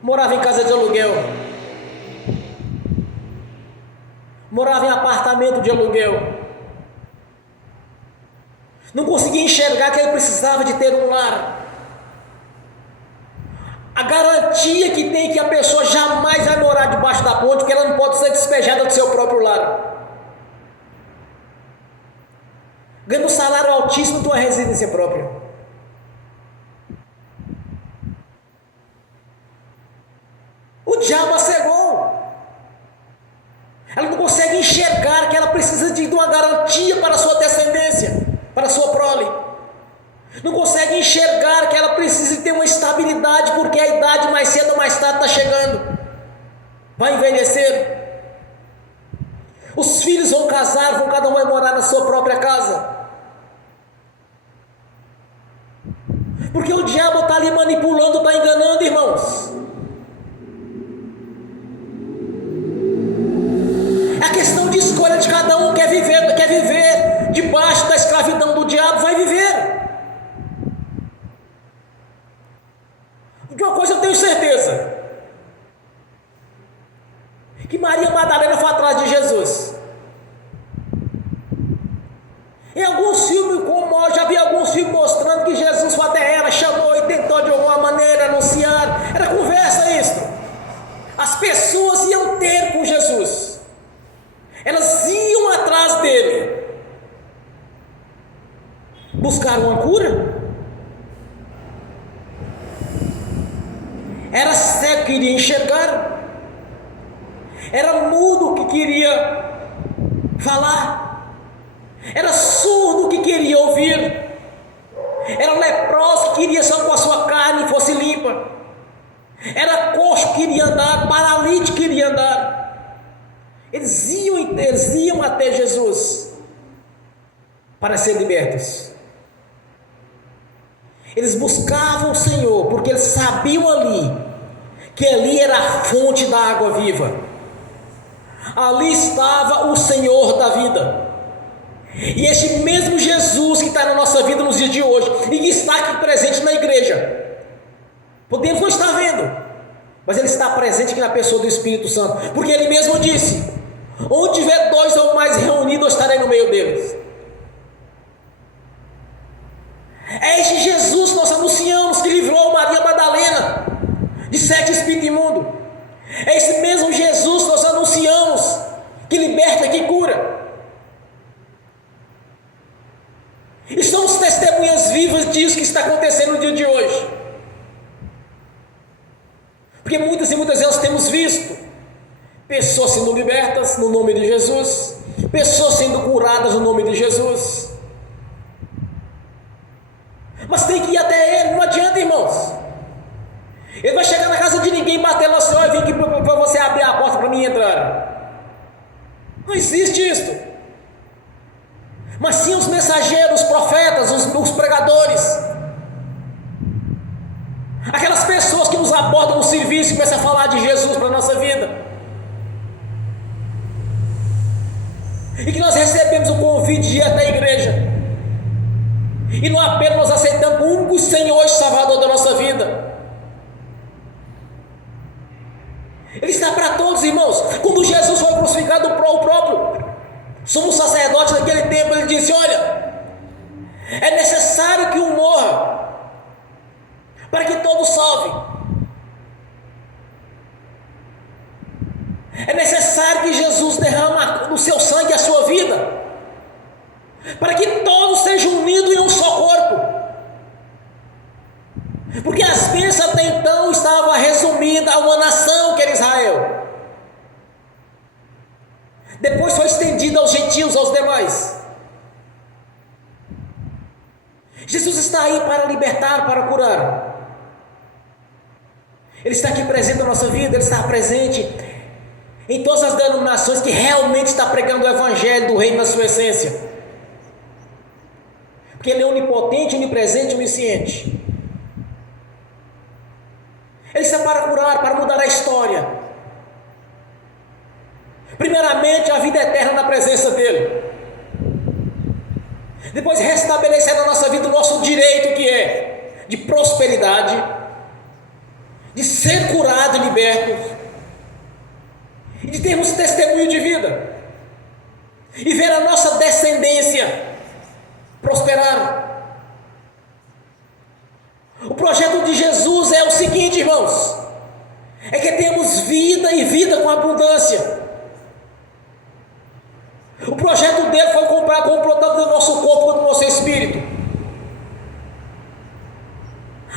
morava em casa de aluguel, morava em apartamento de aluguel, não conseguia enxergar que ele precisava de ter um lar. A garantia que tem que a pessoa jamais vai morar debaixo da ponte, porque ela não pode ser despejada do seu próprio lar. Ganha um salário altíssimo de uma residência própria. O diabo a cegou. Ela não consegue enxergar que ela precisa de uma garantia para a sua descendência, para a sua prole. Não consegue enxergar que ela precisa ter uma estabilidade, porque a idade mais cedo ou mais tarde está chegando, vai envelhecer, os filhos vão casar, cada um vai morar na sua própria casa, porque o diabo está ali manipulando, está enganando, irmãos. É a questão de escolha de cada um. Quer viver debaixo da escravidão do diabo, vai viver. De uma coisa eu tenho certeza, que Maria Madalena foi atrás de Jesus. Em alguns filmes, como eu já vi alguns filmes mostrando que Jesus foi até ela, chamou e tentou de alguma maneira anunciar. Era conversa isso. As pessoas iam ter com Jesus, elas iam atrás dele, buscar uma cura. Era cego que queria enxergar, era mudo que queria falar, era surdo que queria ouvir, era leproso que queria só com a sua carne fosse limpa, era coxo que queria andar, paralítico que queria andar. Eles iam até Jesus para ser libertos. Eles buscavam o Senhor, porque eles sabiam que ali era a fonte da água viva. Ali estava o Senhor da vida. E este mesmo Jesus que está na nossa vida nos dias de hoje, e que está aqui presente na igreja, podemos não estar vendo, mas Ele está presente aqui na pessoa do Espírito Santo, porque Ele mesmo disse: onde tiver 2 ou mais reunidos, eu estarei no meio deles. É este Jesus que nós anunciamos, que livrou Maria Madalena de 7 espíritos imundos. É esse mesmo Jesus que nós anunciamos, que liberta e que cura. E somos testemunhas vivas disso que está acontecendo no dia de hoje. Porque muitas e muitas vezes temos visto pessoas sendo libertas no nome de Jesus, pessoas sendo curadas no nome de Jesus. Mas tem que ir até Ele, não adianta, irmãos. Ele vai chegar na casa de ninguém, bater lá assim: eu vim aqui para você abrir a porta para mim entrar. Não existe isso. Mas sim os mensageiros, os profetas, os pregadores, aquelas pessoas que nos abordam no serviço e começam a falar de Jesus para a nossa vida, e que nós recebemos o convite de ir até a igreja, e não apenas nós aceitamos o único Senhor e Salvador da nossa vida. Ele está para todos, irmãos. Quando Jesus foi crucificado, o próprio sumo sacerdote daquele tempo, ele disse: olha, é necessário que um morra para que todos salvem. É necessário que Jesus derrame no seu sangue a sua vida, para que todos sejam unidos em um só corpo. Porque as bênçãos até então estavam resumidas a uma nação, que era Israel. Depois foi estendida aos gentios, aos demais. Jesus está aí para libertar, para curar. Ele está aqui presente na nossa vida. Ele está presente em todas as denominações que realmente está pregando o Evangelho do Reino na sua essência. Porque Ele é onipotente, onipresente, onisciente. Ele está para curar, para mudar a história. Primeiramente, a vida eterna na presença dEle. Depois, restabelecer na nossa vida o nosso direito, que é de prosperidade, de ser curado e liberto, e de termos testemunho de vida, e ver a nossa descendência prosperar. O projeto de Jesus é o seguinte, irmãos: é que temos vida e vida com abundância. O projeto dele foi comprar tanto do nosso corpo quanto do nosso espírito.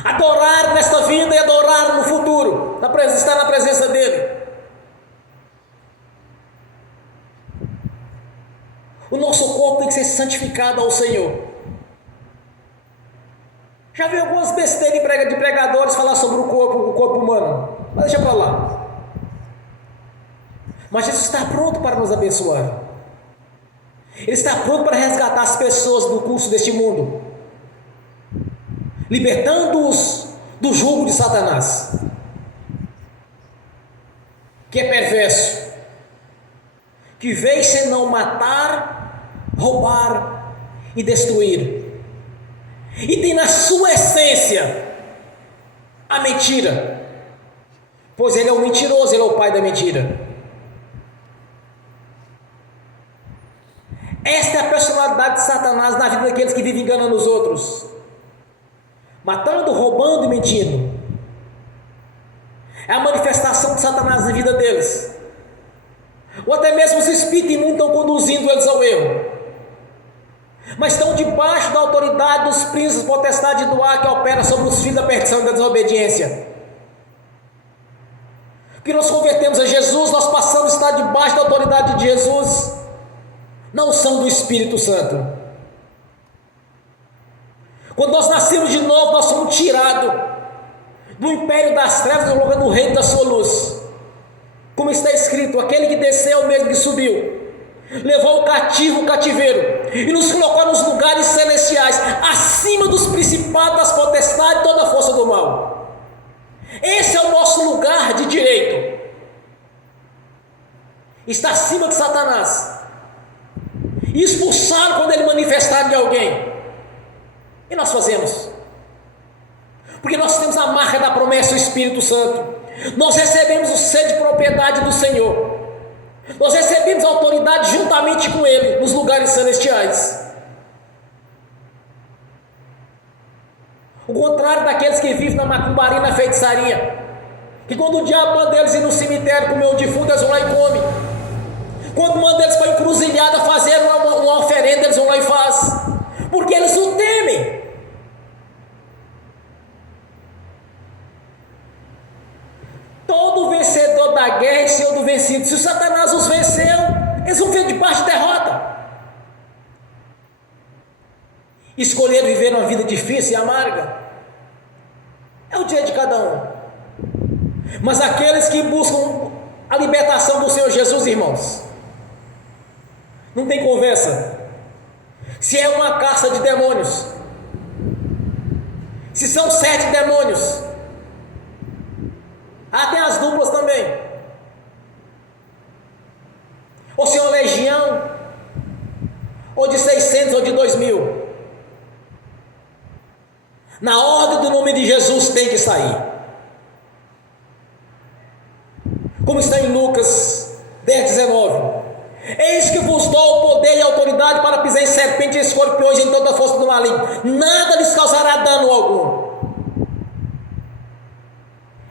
Adorar nesta vida e adorar no futuro, estar na presença dele. O nosso corpo tem que ser santificado ao Senhor. Já vi algumas besteiras de pregadores falar sobre o corpo humano, mas deixa para lá. Mas Jesus está pronto para nos abençoar. Ele está pronto para resgatar as pessoas do curso deste mundo, libertando-os do jugo de Satanás, que é perverso, que veio senão matar, roubar e destruir. E tem na sua essência a mentira, pois ele é o mentiroso, ele é o pai da mentira. Esta é a personalidade de Satanás na vida daqueles que vivem enganando os outros, matando, roubando e mentindo. É a manifestação de Satanás na vida deles. Ou até mesmo os espíritos imundos estão conduzindo eles ao erro, mas estão debaixo da autoridade dos príncipes potestade do ar, que opera sobre os filhos da perdição e da desobediência. Que nós convertemos a Jesus, nós passamos a estar debaixo da autoridade de Jesus, na unção do Espírito Santo. Quando nós nascemos de novo, nós somos tirados do império das trevas e colocamos no reino da sua luz. Como está escrito: aquele que desceu é o mesmo que subiu, levou o cativo o cativeiro, e nos colocou nos lugares celestiais, acima dos principados, das potestades e toda a força do mal. Esse é o nosso lugar de direito. Está acima de Satanás. Expulsá-lo quando ele manifestar de alguém. E nós fazemos. Porque nós temos a marca da promessa, o Espírito Santo. Nós recebemos o selo de propriedade do Senhor. Nós recebemos autoridade juntamente com Ele nos lugares celestiais. O contrário daqueles que vivem na macumbaria, na feitiçaria, que quando o diabo manda eles ir no cemitério comer o defunto, eles vão lá e comem. Quando manda eles para a encruzilhada fazer uma oferenda, eles vão lá e fazem, porque eles o temem. Todo vencedor da guerra é Senhor do vencido. Se o Satanás os venceu, eles vão ver de baixo de derrota. Escolher viver uma vida difícil e amarga é o direito de cada um. Mas aqueles que buscam a libertação do Senhor Jesus, irmãos, não tem conversa. Se é uma caça de demônios, se são 7 demônios, tem as duplas também, ou se é uma legião, ou de 600 ou de 2000, na ordem do nome de Jesus tem que sair, como está em Lucas 10:19. Eis que vos dou o poder e a autoridade para pisar em serpentes e escorpiões, em toda a força do maligno, nada lhes causará dano algum.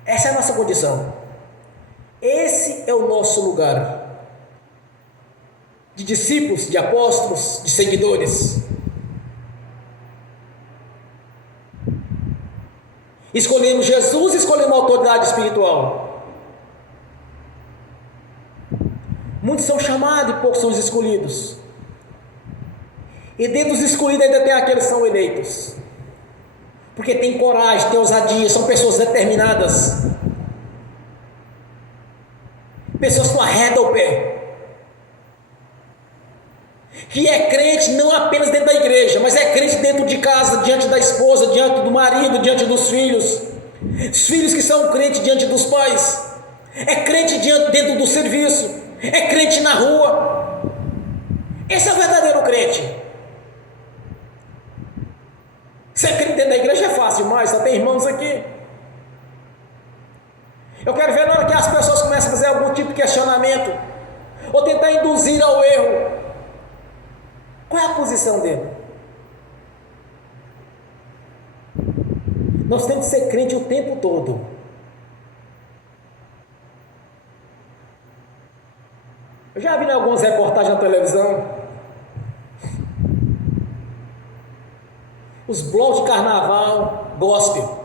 Essa é a nossa condição. Esse é o nosso lugar de discípulos, de apóstolos, de seguidores. Escolhemos Jesus, escolhemos a autoridade espiritual. Muitos são chamados e poucos são os escolhidos. E dentro dos escolhidos ainda tem aqueles que são eleitos. Porque tem coragem, tem ousadia, são pessoas determinadas. Pessoas que não arredam o pé. Que é crente não apenas dentro da igreja, mas é crente dentro de casa, diante da esposa, diante do marido, diante dos filhos. Os filhos que são crentes diante dos pais. É crente dentro do serviço. É crente na rua. Esse é o verdadeiro crente. Ser crente dentro da igreja é fácil demais, só tem irmãos aqui. Eu quero ver na hora que as pessoas começam a fazer algum tipo de questionamento, ou tentar induzir ao erro, qual é a posição dele? Nós temos que ser crente o tempo todo. Eu já vi em algumas reportagens na televisão os blocos de carnaval gospel.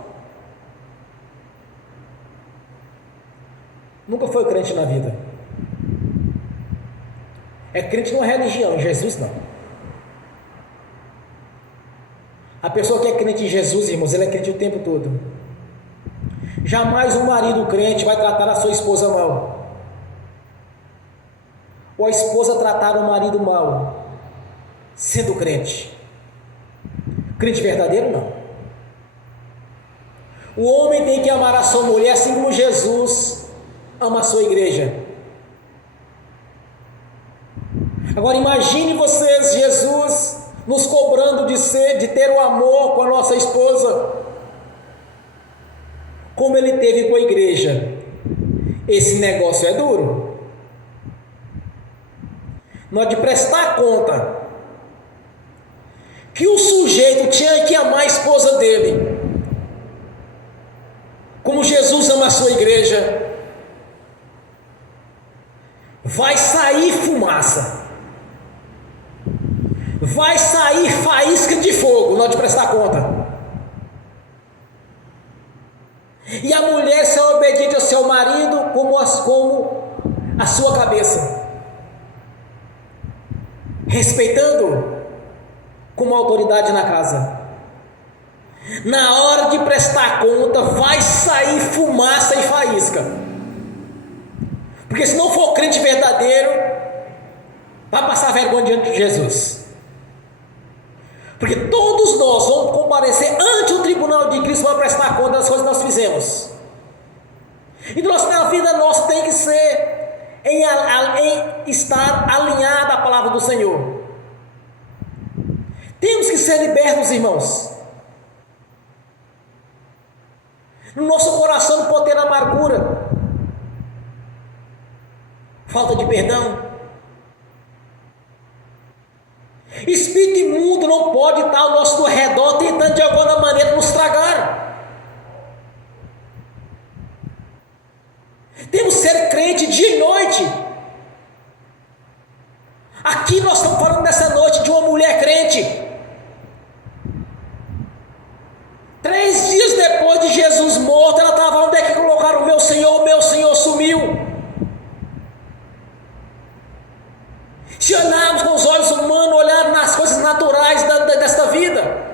Nunca foi crente na vida. É crente numa religião, em Jesus não. A pessoa que é crente em Jesus, irmãos, ele é crente o tempo todo. Jamais um marido crente vai tratar a sua esposa mal, ou a esposa tratar o marido mal, sendo crente. Crente verdadeiro não. O homem tem que amar a sua mulher assim como Jesus ama a sua igreja. Agora imagine vocês, Jesus nos cobrando de ter o amor com a nossa esposa, como ele teve com a igreja. Esse negócio é duro. Nós de prestar conta que o sujeito tinha que amar a esposa dele, como Jesus ama a sua igreja, vai sair fumaça, vai sair faísca de fogo, nós de prestar conta. E a mulher ser obediente ao seu marido como a sua cabeça, respeitando como autoridade na casa. Na hora de prestar conta, vai sair fumaça e faísca. Porque se não for crente verdadeiro, vai passar vergonha diante de Jesus. Porque todos nós vamos comparecer ante o tribunal de Cristo para prestar conta das coisas que nós fizemos. E a vida nossa tem que ser em estar alinhada à palavra do Senhor. Temos que ser libertos, irmãos. No nosso coração não pode ter amargura, falta de perdão. Espírito imundo não pode estar ao nosso redor tentando de alguma maneira nos tragar. Temos que ser crente dia e noite. Aqui nós estamos falando nessa noite de uma mulher crente. 3 dias depois de Jesus morto, ela estava: onde é que colocaram o meu Senhor sumiu. Se olharmos com os olhos humanos, olhar nas coisas naturais desta vida,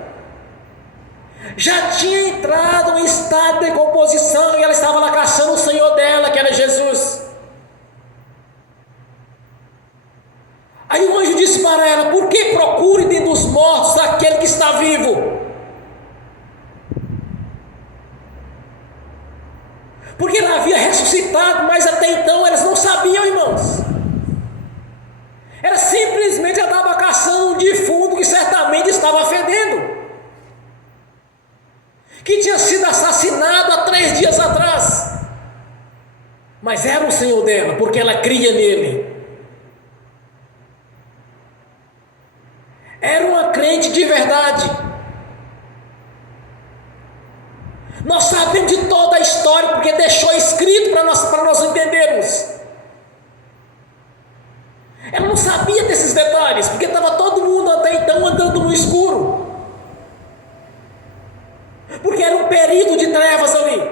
já tinha entrado em estado de decomposição e ela estava lá caçando o Senhor dela, que era Jesus. Aí o anjo disse para ela: por que procure dentro dos mortos aquele que está vivo? Porque ela havia ressuscitado, mas até então elas não sabiam, irmãos. Ela simplesmente estava caçando um defunto que certamente estava fedendo, que tinha sido assassinado há 3 dias atrás, mas era o Senhor dela, porque ela cria nele. Era uma crente de verdade. Nós sabemos de toda a história, porque deixou escrito para nós entendermos. Ela não sabia desses detalhes, porque estava todo mundo até então andando no escuro, porque era um período de trevas ali.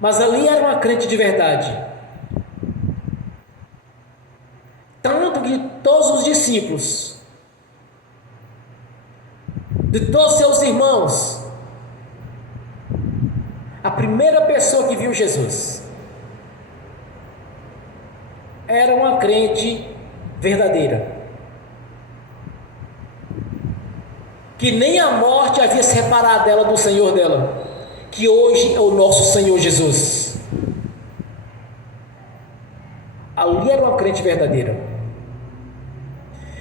Mas ali era uma crente de verdade. Tanto que todos os discípulos, de todos seus irmãos, a primeira pessoa que viu Jesus era uma crente verdadeira, que nem a morte havia separado ela do Senhor dela, que hoje é o nosso Senhor Jesus. Ali era uma crente verdadeira,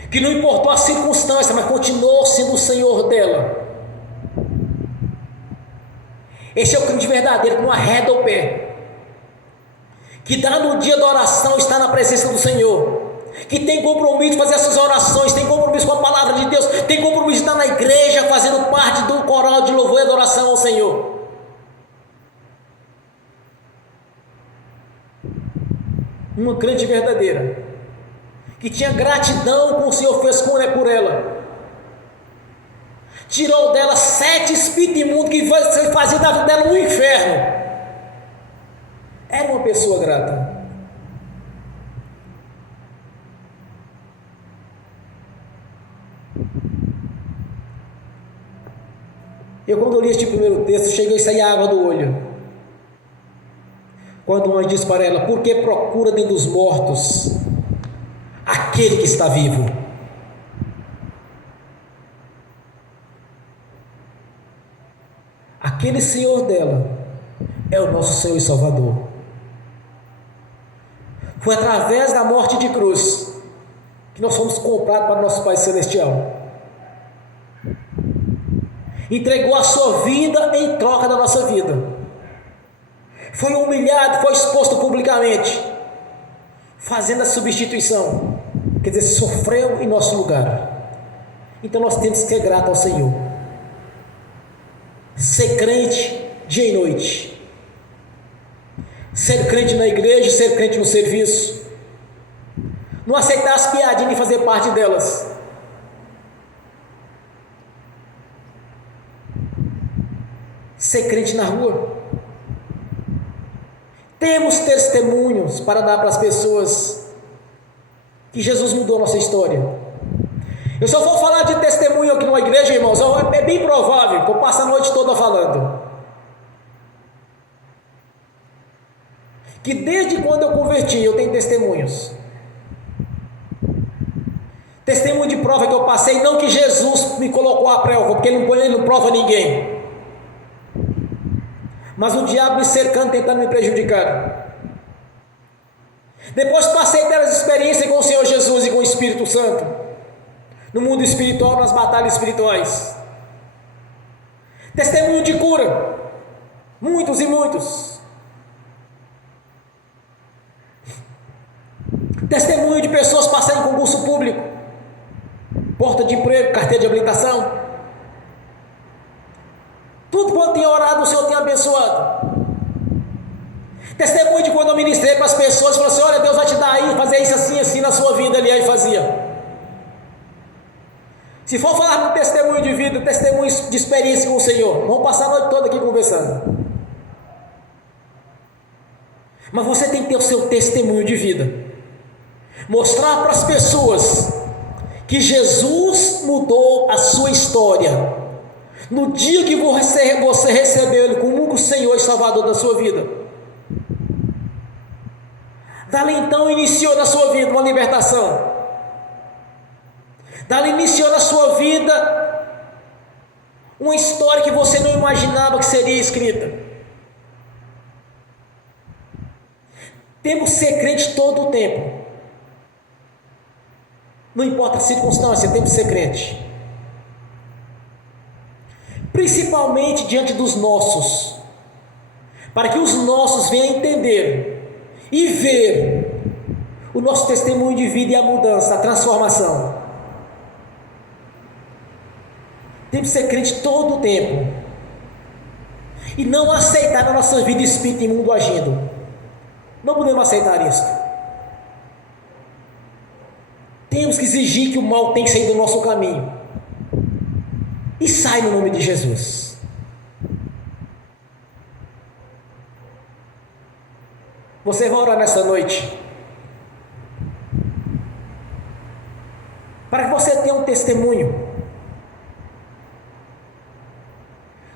que não importou a circunstância, mas continuou sendo o Senhor dela. Esse é o crente verdadeiro, que não arreda o pé, que dá no dia da oração, está na presença do Senhor, que tem compromisso de fazer essas orações, tem compromisso com a palavra de Deus, tem compromisso de estar na igreja, fazendo parte do coral de louvor e adoração ao Senhor. Uma crente verdadeira, que tinha gratidão com o Senhor fez por ela, tirou dela 7 espíritos imundos que faziam da vida dela um inferno. Era uma pessoa grata. Quando eu li este primeiro texto, cheguei a sair a água do olho, quando o anjo disse para ela: por que procura dentro dos mortos aquele que está vivo? Aquele Senhor dela é o nosso Senhor e Salvador. Foi através da morte de cruz que nós fomos comprados para o nosso Pai Celestial. Entregou a sua vida em troca da nossa vida. Foi humilhado, foi exposto publicamente, fazendo a substituição. Quer dizer, sofreu em nosso lugar. Então nós temos que ser gratos ao Senhor. Ser crente dia e noite. Ser crente na igreja, ser crente no serviço. Não aceitar as piadinhas e fazer parte delas. Ser crente na rua. Temos testemunhos para dar para as pessoas que Jesus mudou a nossa história. Eu só vou falar de testemunho aqui numa igreja, irmãos, é bem provável que eu passe a noite toda falando, que desde quando eu converti, eu tenho testemunhos Testemunho de prova que eu passei, não que Jesus me colocou à prova, porque ele não prova ninguém. Mas o diabo me cercando, tentando me prejudicar. Depois passei pelas experiências com o Senhor Jesus e com o Espírito Santo, no mundo espiritual, nas batalhas espirituais. Testemunho de cura, muitos e muitos. Testemunho de pessoas passando em concurso público, porta de emprego, carteira de habilitação. Tudo quanto tem orado, o Senhor tem abençoado. Testemunho de quando eu ministrei para as pessoas, falou assim: olha, Deus vai te dar aí, fazer isso assim, assim na sua vida ali, aí fazia. Se for falar de testemunho de vida, testemunho de experiência com o Senhor, vamos passar a noite toda aqui conversando. Mas você tem que ter o seu testemunho de vida, mostrar para as pessoas que Jesus mudou a sua história, no dia que você recebeu Ele como o Senhor e Salvador da sua vida. Dali então iniciou na sua vida uma libertação. Dali iniciou na sua vida uma história que você não imaginava que seria escrita. Temos que ser crente todo o tempo. Não importa a circunstância, temos que ser crente. Principalmente diante dos nossos, para que os nossos venham a entender e ver o nosso testemunho de vida e a mudança, a transformação. Temos que ser crente todo o tempo e não aceitar na nossa vida espírito imundo agindo. Não podemos aceitar isso. Temos que exigir que o mal tem que sair do nosso caminho, e sai no nome de Jesus. Você vai orar nessa noite para que você tenha um testemunho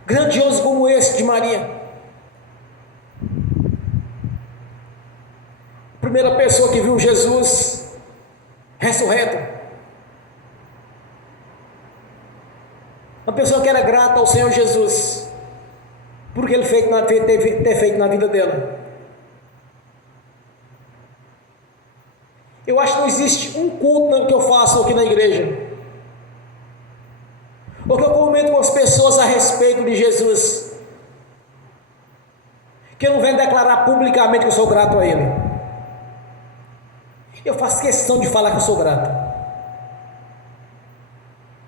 grandioso como esse de Maria. Primeira pessoa que viu Jesus ressurreto, uma pessoa que era grata ao Senhor Jesus por que Ele ter feito na vida dela. Eu acho que não existe um culto que eu faço aqui na igreja, ou que eu comento com as pessoas a respeito de Jesus, que eu não venho declarar publicamente que eu sou grato a Ele. Eu faço questão de falar que eu sou grato,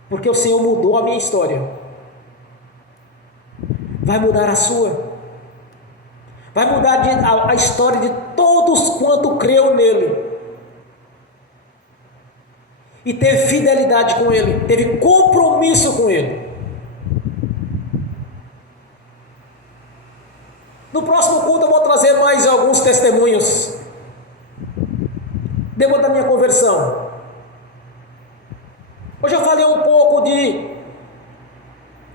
porque o Senhor mudou a minha história, vai mudar a sua, vai mudar a história de todos quanto creu nele, e teve fidelidade com Ele, teve compromisso com Ele. No próximo culto eu vou trazer mais alguns testemunhos depois da minha conversão. Hoje eu falei um pouco de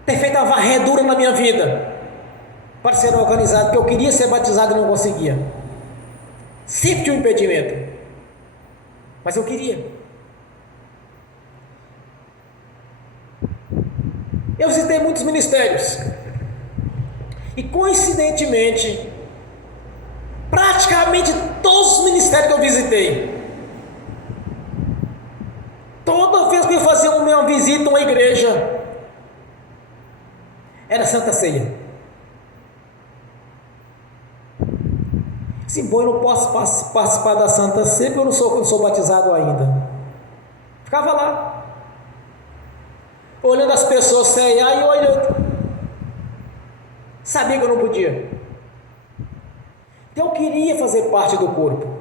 ter feito a varredura na minha vida para ser organizado, porque eu queria ser batizado e não conseguia. Sempre tinha um impedimento, mas eu queria. Eu visitei muitos ministérios e, coincidentemente, praticamente todos os ministérios que eu visitei, toda vez que eu fazia uma visita a uma igreja, era Santa Ceia. Sim, bom, eu não posso participar da Santa Ceia porque eu não sou batizado ainda. Ficava lá, olhando as pessoas ceiar e olhando. Sabia que eu não podia. Então eu queria fazer parte do corpo.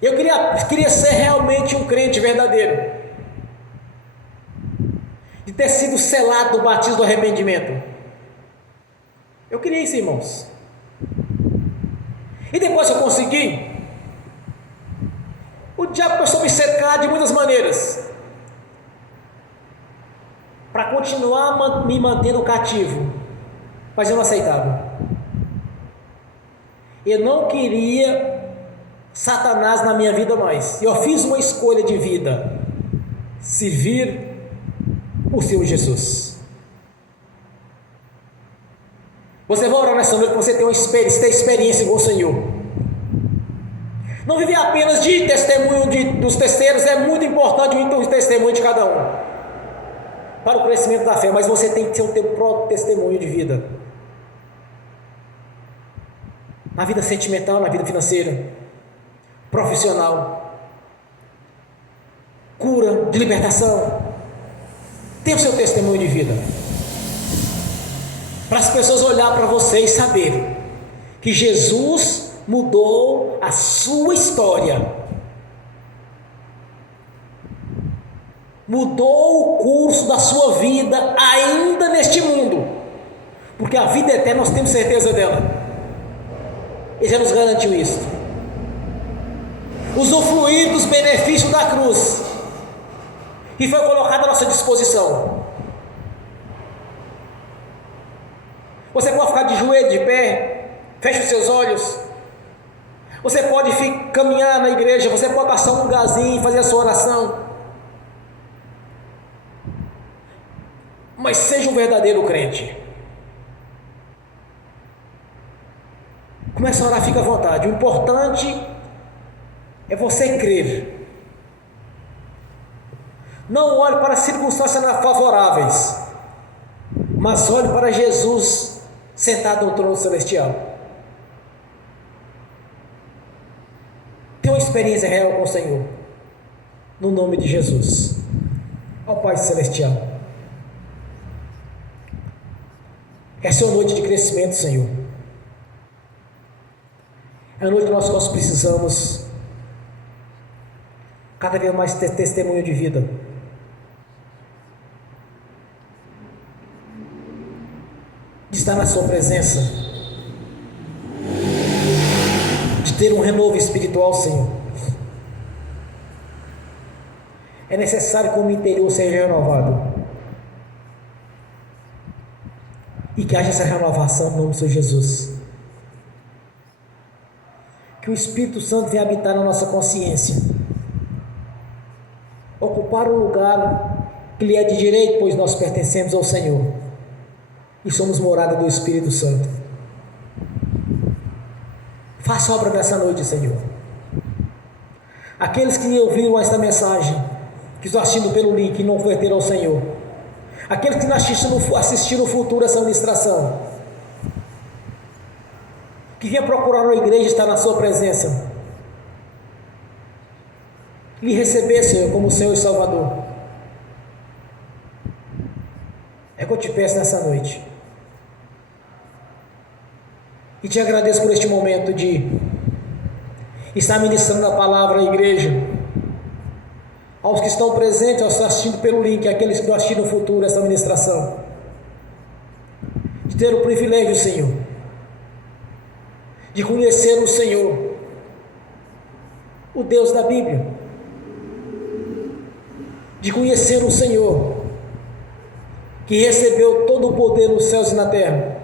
Eu queria ser realmente um crente verdadeiro, de ter sido selado do batismo do arrependimento. Eu queria isso, irmãos. E depois que eu consegui, o diabo começou a me cercar de muitas maneiras, para continuar me mantendo cativo, mas eu não aceitava. Eu não queria Satanás na minha vida mais. Eu fiz uma escolha de vida: servir o Senhor Jesus. Você vai orar nessa noite para você ter ter experiência com o Senhor. Não viver apenas de testemunho dos terceiros, é muito importante o testemunho de cada um para o crescimento da fé, mas você tem que ter o seu próprio testemunho de vida, na vida sentimental, na vida financeira, profissional, cura, de libertação. Tem o seu testemunho de vida, para as pessoas olhar para você e saber que Jesus mudou a sua história, mudou o curso da sua vida ainda neste mundo, porque a vida eterna nós temos certeza dela, Ele já nos garantiu isso. Usufruir dos benefícios da cruz que foi colocado à nossa disposição. Você pode ficar de joelho, de pé, feche os seus olhos. Você pode caminhar na igreja, você pode passar um lugarzinho e fazer a sua oração. Mas seja um verdadeiro crente. Comece a orar, fica à vontade. O importante é você crer. Não olhe para as circunstâncias favoráveis, mas olhe para Jesus sentado no trono celestial. Tenha uma experiência real com o Senhor, no nome de Jesus. Ó Pai Celestial, essa é uma noite de crescimento, Senhor. É a noite que nós precisamos cada vez mais ter testemunho de vida, de estar na sua presença, de ter um renovo espiritual, Senhor. É necessário que o meu interior seja renovado, e que haja essa renovação no nome do Senhor Jesus. Que o Espírito Santo venha habitar na nossa consciência, ocupar o lugar que lhe é de direito, pois nós pertencemos ao Senhor e somos morada do Espírito Santo. Faça obra nessa noite, Senhor. Aqueles que ouviram esta mensagem, que estão assistindo pelo link e não converteram ao Senhor, aqueles que assistiram no futuro essa ministração, que vinha procurar a igreja estar na sua presença, lhe receber, Senhor, como Senhor e Salvador. É que eu te peço nessa noite, e te agradeço por este momento de estar ministrando a palavra à igreja, aos que estão presentes, aos que estão assistindo pelo link, aqueles que vão assistir no futuro essa ministração, de ter o privilégio, Senhor, de conhecer o Senhor, o Deus da Bíblia, de conhecer o Senhor, que recebeu todo o poder nos céus e na terra,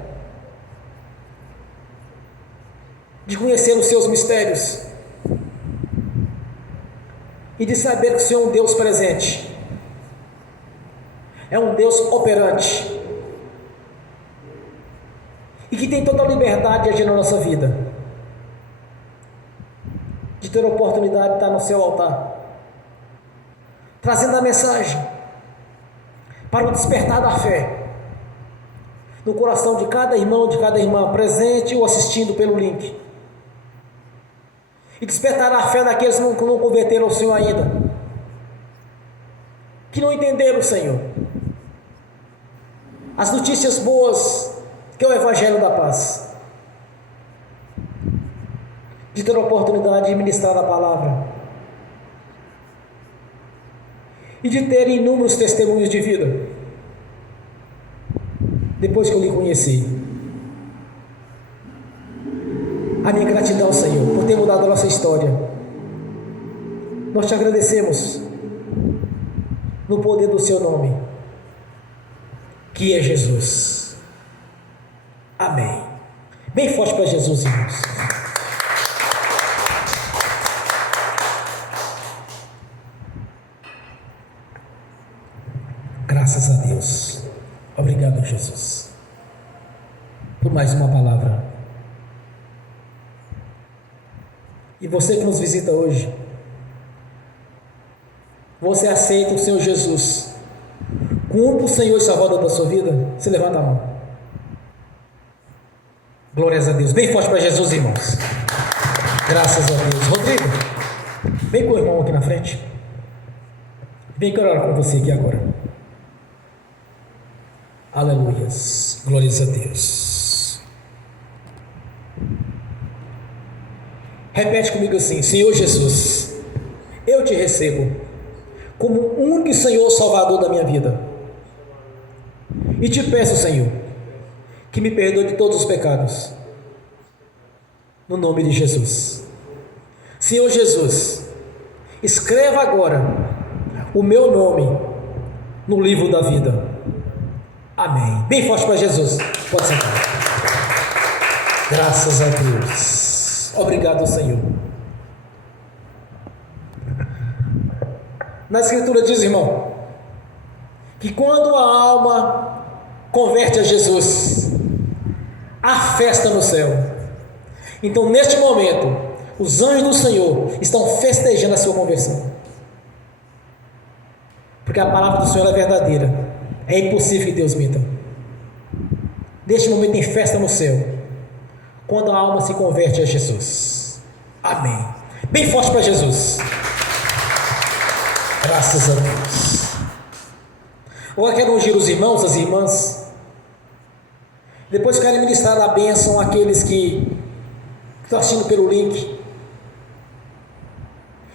de conhecer os seus mistérios, e de saber que o Senhor é um Deus presente, é um Deus operante, e que tem toda a liberdade de agir na nossa vida, de ter a oportunidade de estar no seu altar, trazendo a mensagem para o despertar da fé no coração de cada irmão, de cada irmã, presente ou assistindo pelo link, e despertar a fé daqueles que não converteram ao Senhor ainda, que não entenderam o Senhor, as notícias boas que é o Evangelho da Paz, de ter a oportunidade de ministrar a palavra e de ter inúmeros testemunhos de vida depois que eu lhe conheci. A minha gratidão, Senhor, por ter mudado a nossa história. Nós te agradecemos no poder do seu nome, que é Jesus. Amém. Bem forte para Jesus, irmãos. mais uma palavra. E você que nos visita hoje, você aceita o Senhor Jesus como o Senhor e Salvador da sua vida? Você levanta a mão. Glórias a Deus. Bem forte para Jesus, irmãos. Graças a Deus. Rodrigo, vem com o irmão aqui na frente. Vem que eu oro com você aqui agora. Aleluias. Glórias a Deus. Repete comigo assim: Senhor Jesus, eu te recebo como o único Senhor Salvador da minha vida. E te peço, Senhor, que me perdoe de todos os pecados. No nome de Jesus. Senhor Jesus, escreva agora o meu nome no livro da vida. Amém. Bem forte para Jesus. Pode sentar. Graças a Deus. Obrigado, Senhor. Na Escritura diz, irmão, que quando a alma converte a Jesus, há festa no céu. Então, neste momento, os anjos do Senhor estão festejando a sua conversão, porque a palavra do Senhor é verdadeira. É impossível que Deus minta. Neste momento tem festa no céu, quando a alma se converte a Jesus. Amém. Bem forte para Jesus. Graças a Deus. Agora quero ungir os irmãos, as irmãs. Depois quero ministrar a bênção àqueles que estão assistindo pelo link,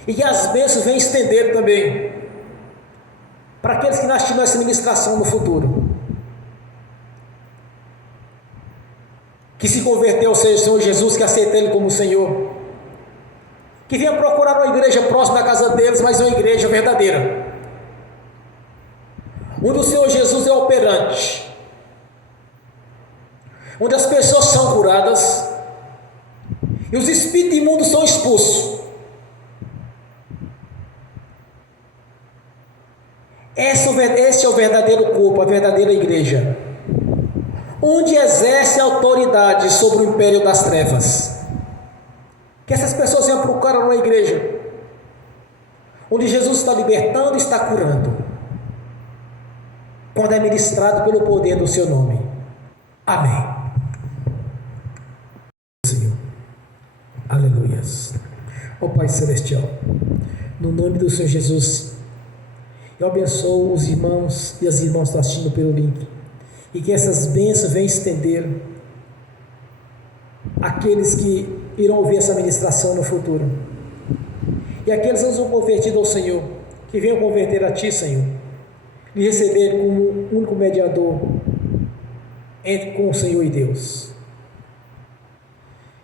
e que as bênçãos venham estender também para aqueles que não assistiram essa ministração no futuro, que se converteu ao Senhor Jesus, que aceita Ele como Senhor, que venha procurar uma igreja próxima da casa deles, mas uma igreja verdadeira, onde o Senhor Jesus é operante, onde as pessoas são curadas e os espíritos imundos são expulsos. Este é o verdadeiro corpo, a verdadeira igreja, onde exerce autoridade sobre o império das trevas. Que essas pessoas venham procurar uma igreja onde Jesus está libertando e está curando, quando é ministrado pelo poder do seu nome. Amém. Senhor. Aleluias. Ó Pai Celestial, no nome do Senhor Jesus, eu abençoo os irmãos e as irmãs que estão assistindo pelo link, e que essas bênçãos venham estender àqueles que irão ouvir essa ministração no futuro, e aqueles que não são convertidos ao Senhor, que venham converter a Ti, Senhor, e receber como único mediador com o Senhor e Deus.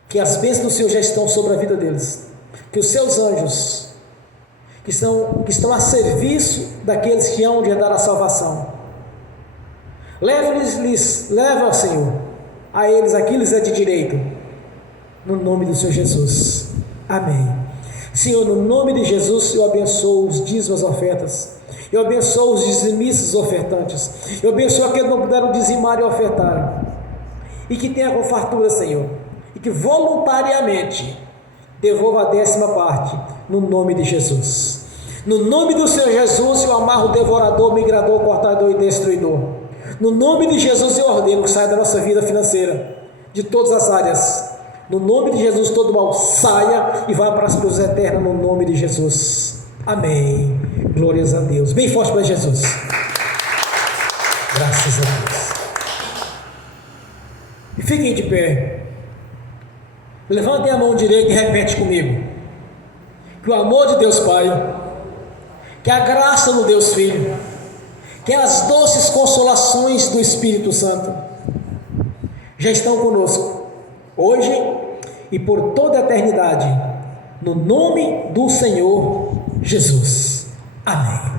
Que as bênçãos do Senhor já estão sobre a vida deles, que os seus anjos que estão a serviço daqueles que hão de herdar a salvação, leva, Senhor, a eles aquilo que é de direito, no nome do Senhor Jesus. Amém. Senhor, no nome de Jesus, eu abençoo os dízimos, as ofertas, eu abençoo os dizimistas, os ofertantes, eu abençoo aqueles que não puderam dizimar e ofertar, e que tenha com fartura, Senhor, e que voluntariamente devolva a 10ª parte, no nome de Jesus. No nome do Senhor Jesus, eu amarro o devorador, migrador, cortador e destruidor. No nome de Jesus, eu ordeno que saia da nossa vida financeira, de todas as áreas. No nome de Jesus, todo mal saia e vá para as cruzes eternas, no nome de Jesus. Amém. Glórias a Deus. Bem forte para Jesus. Graças a Deus. E fiquem de pé. Levantem a mão direita e repete comigo: que o amor de Deus Pai, que a graça do Deus Filho, que as doces consolações do Espírito Santo já estão conosco, hoje e por toda a eternidade, no nome do Senhor Jesus. Amém.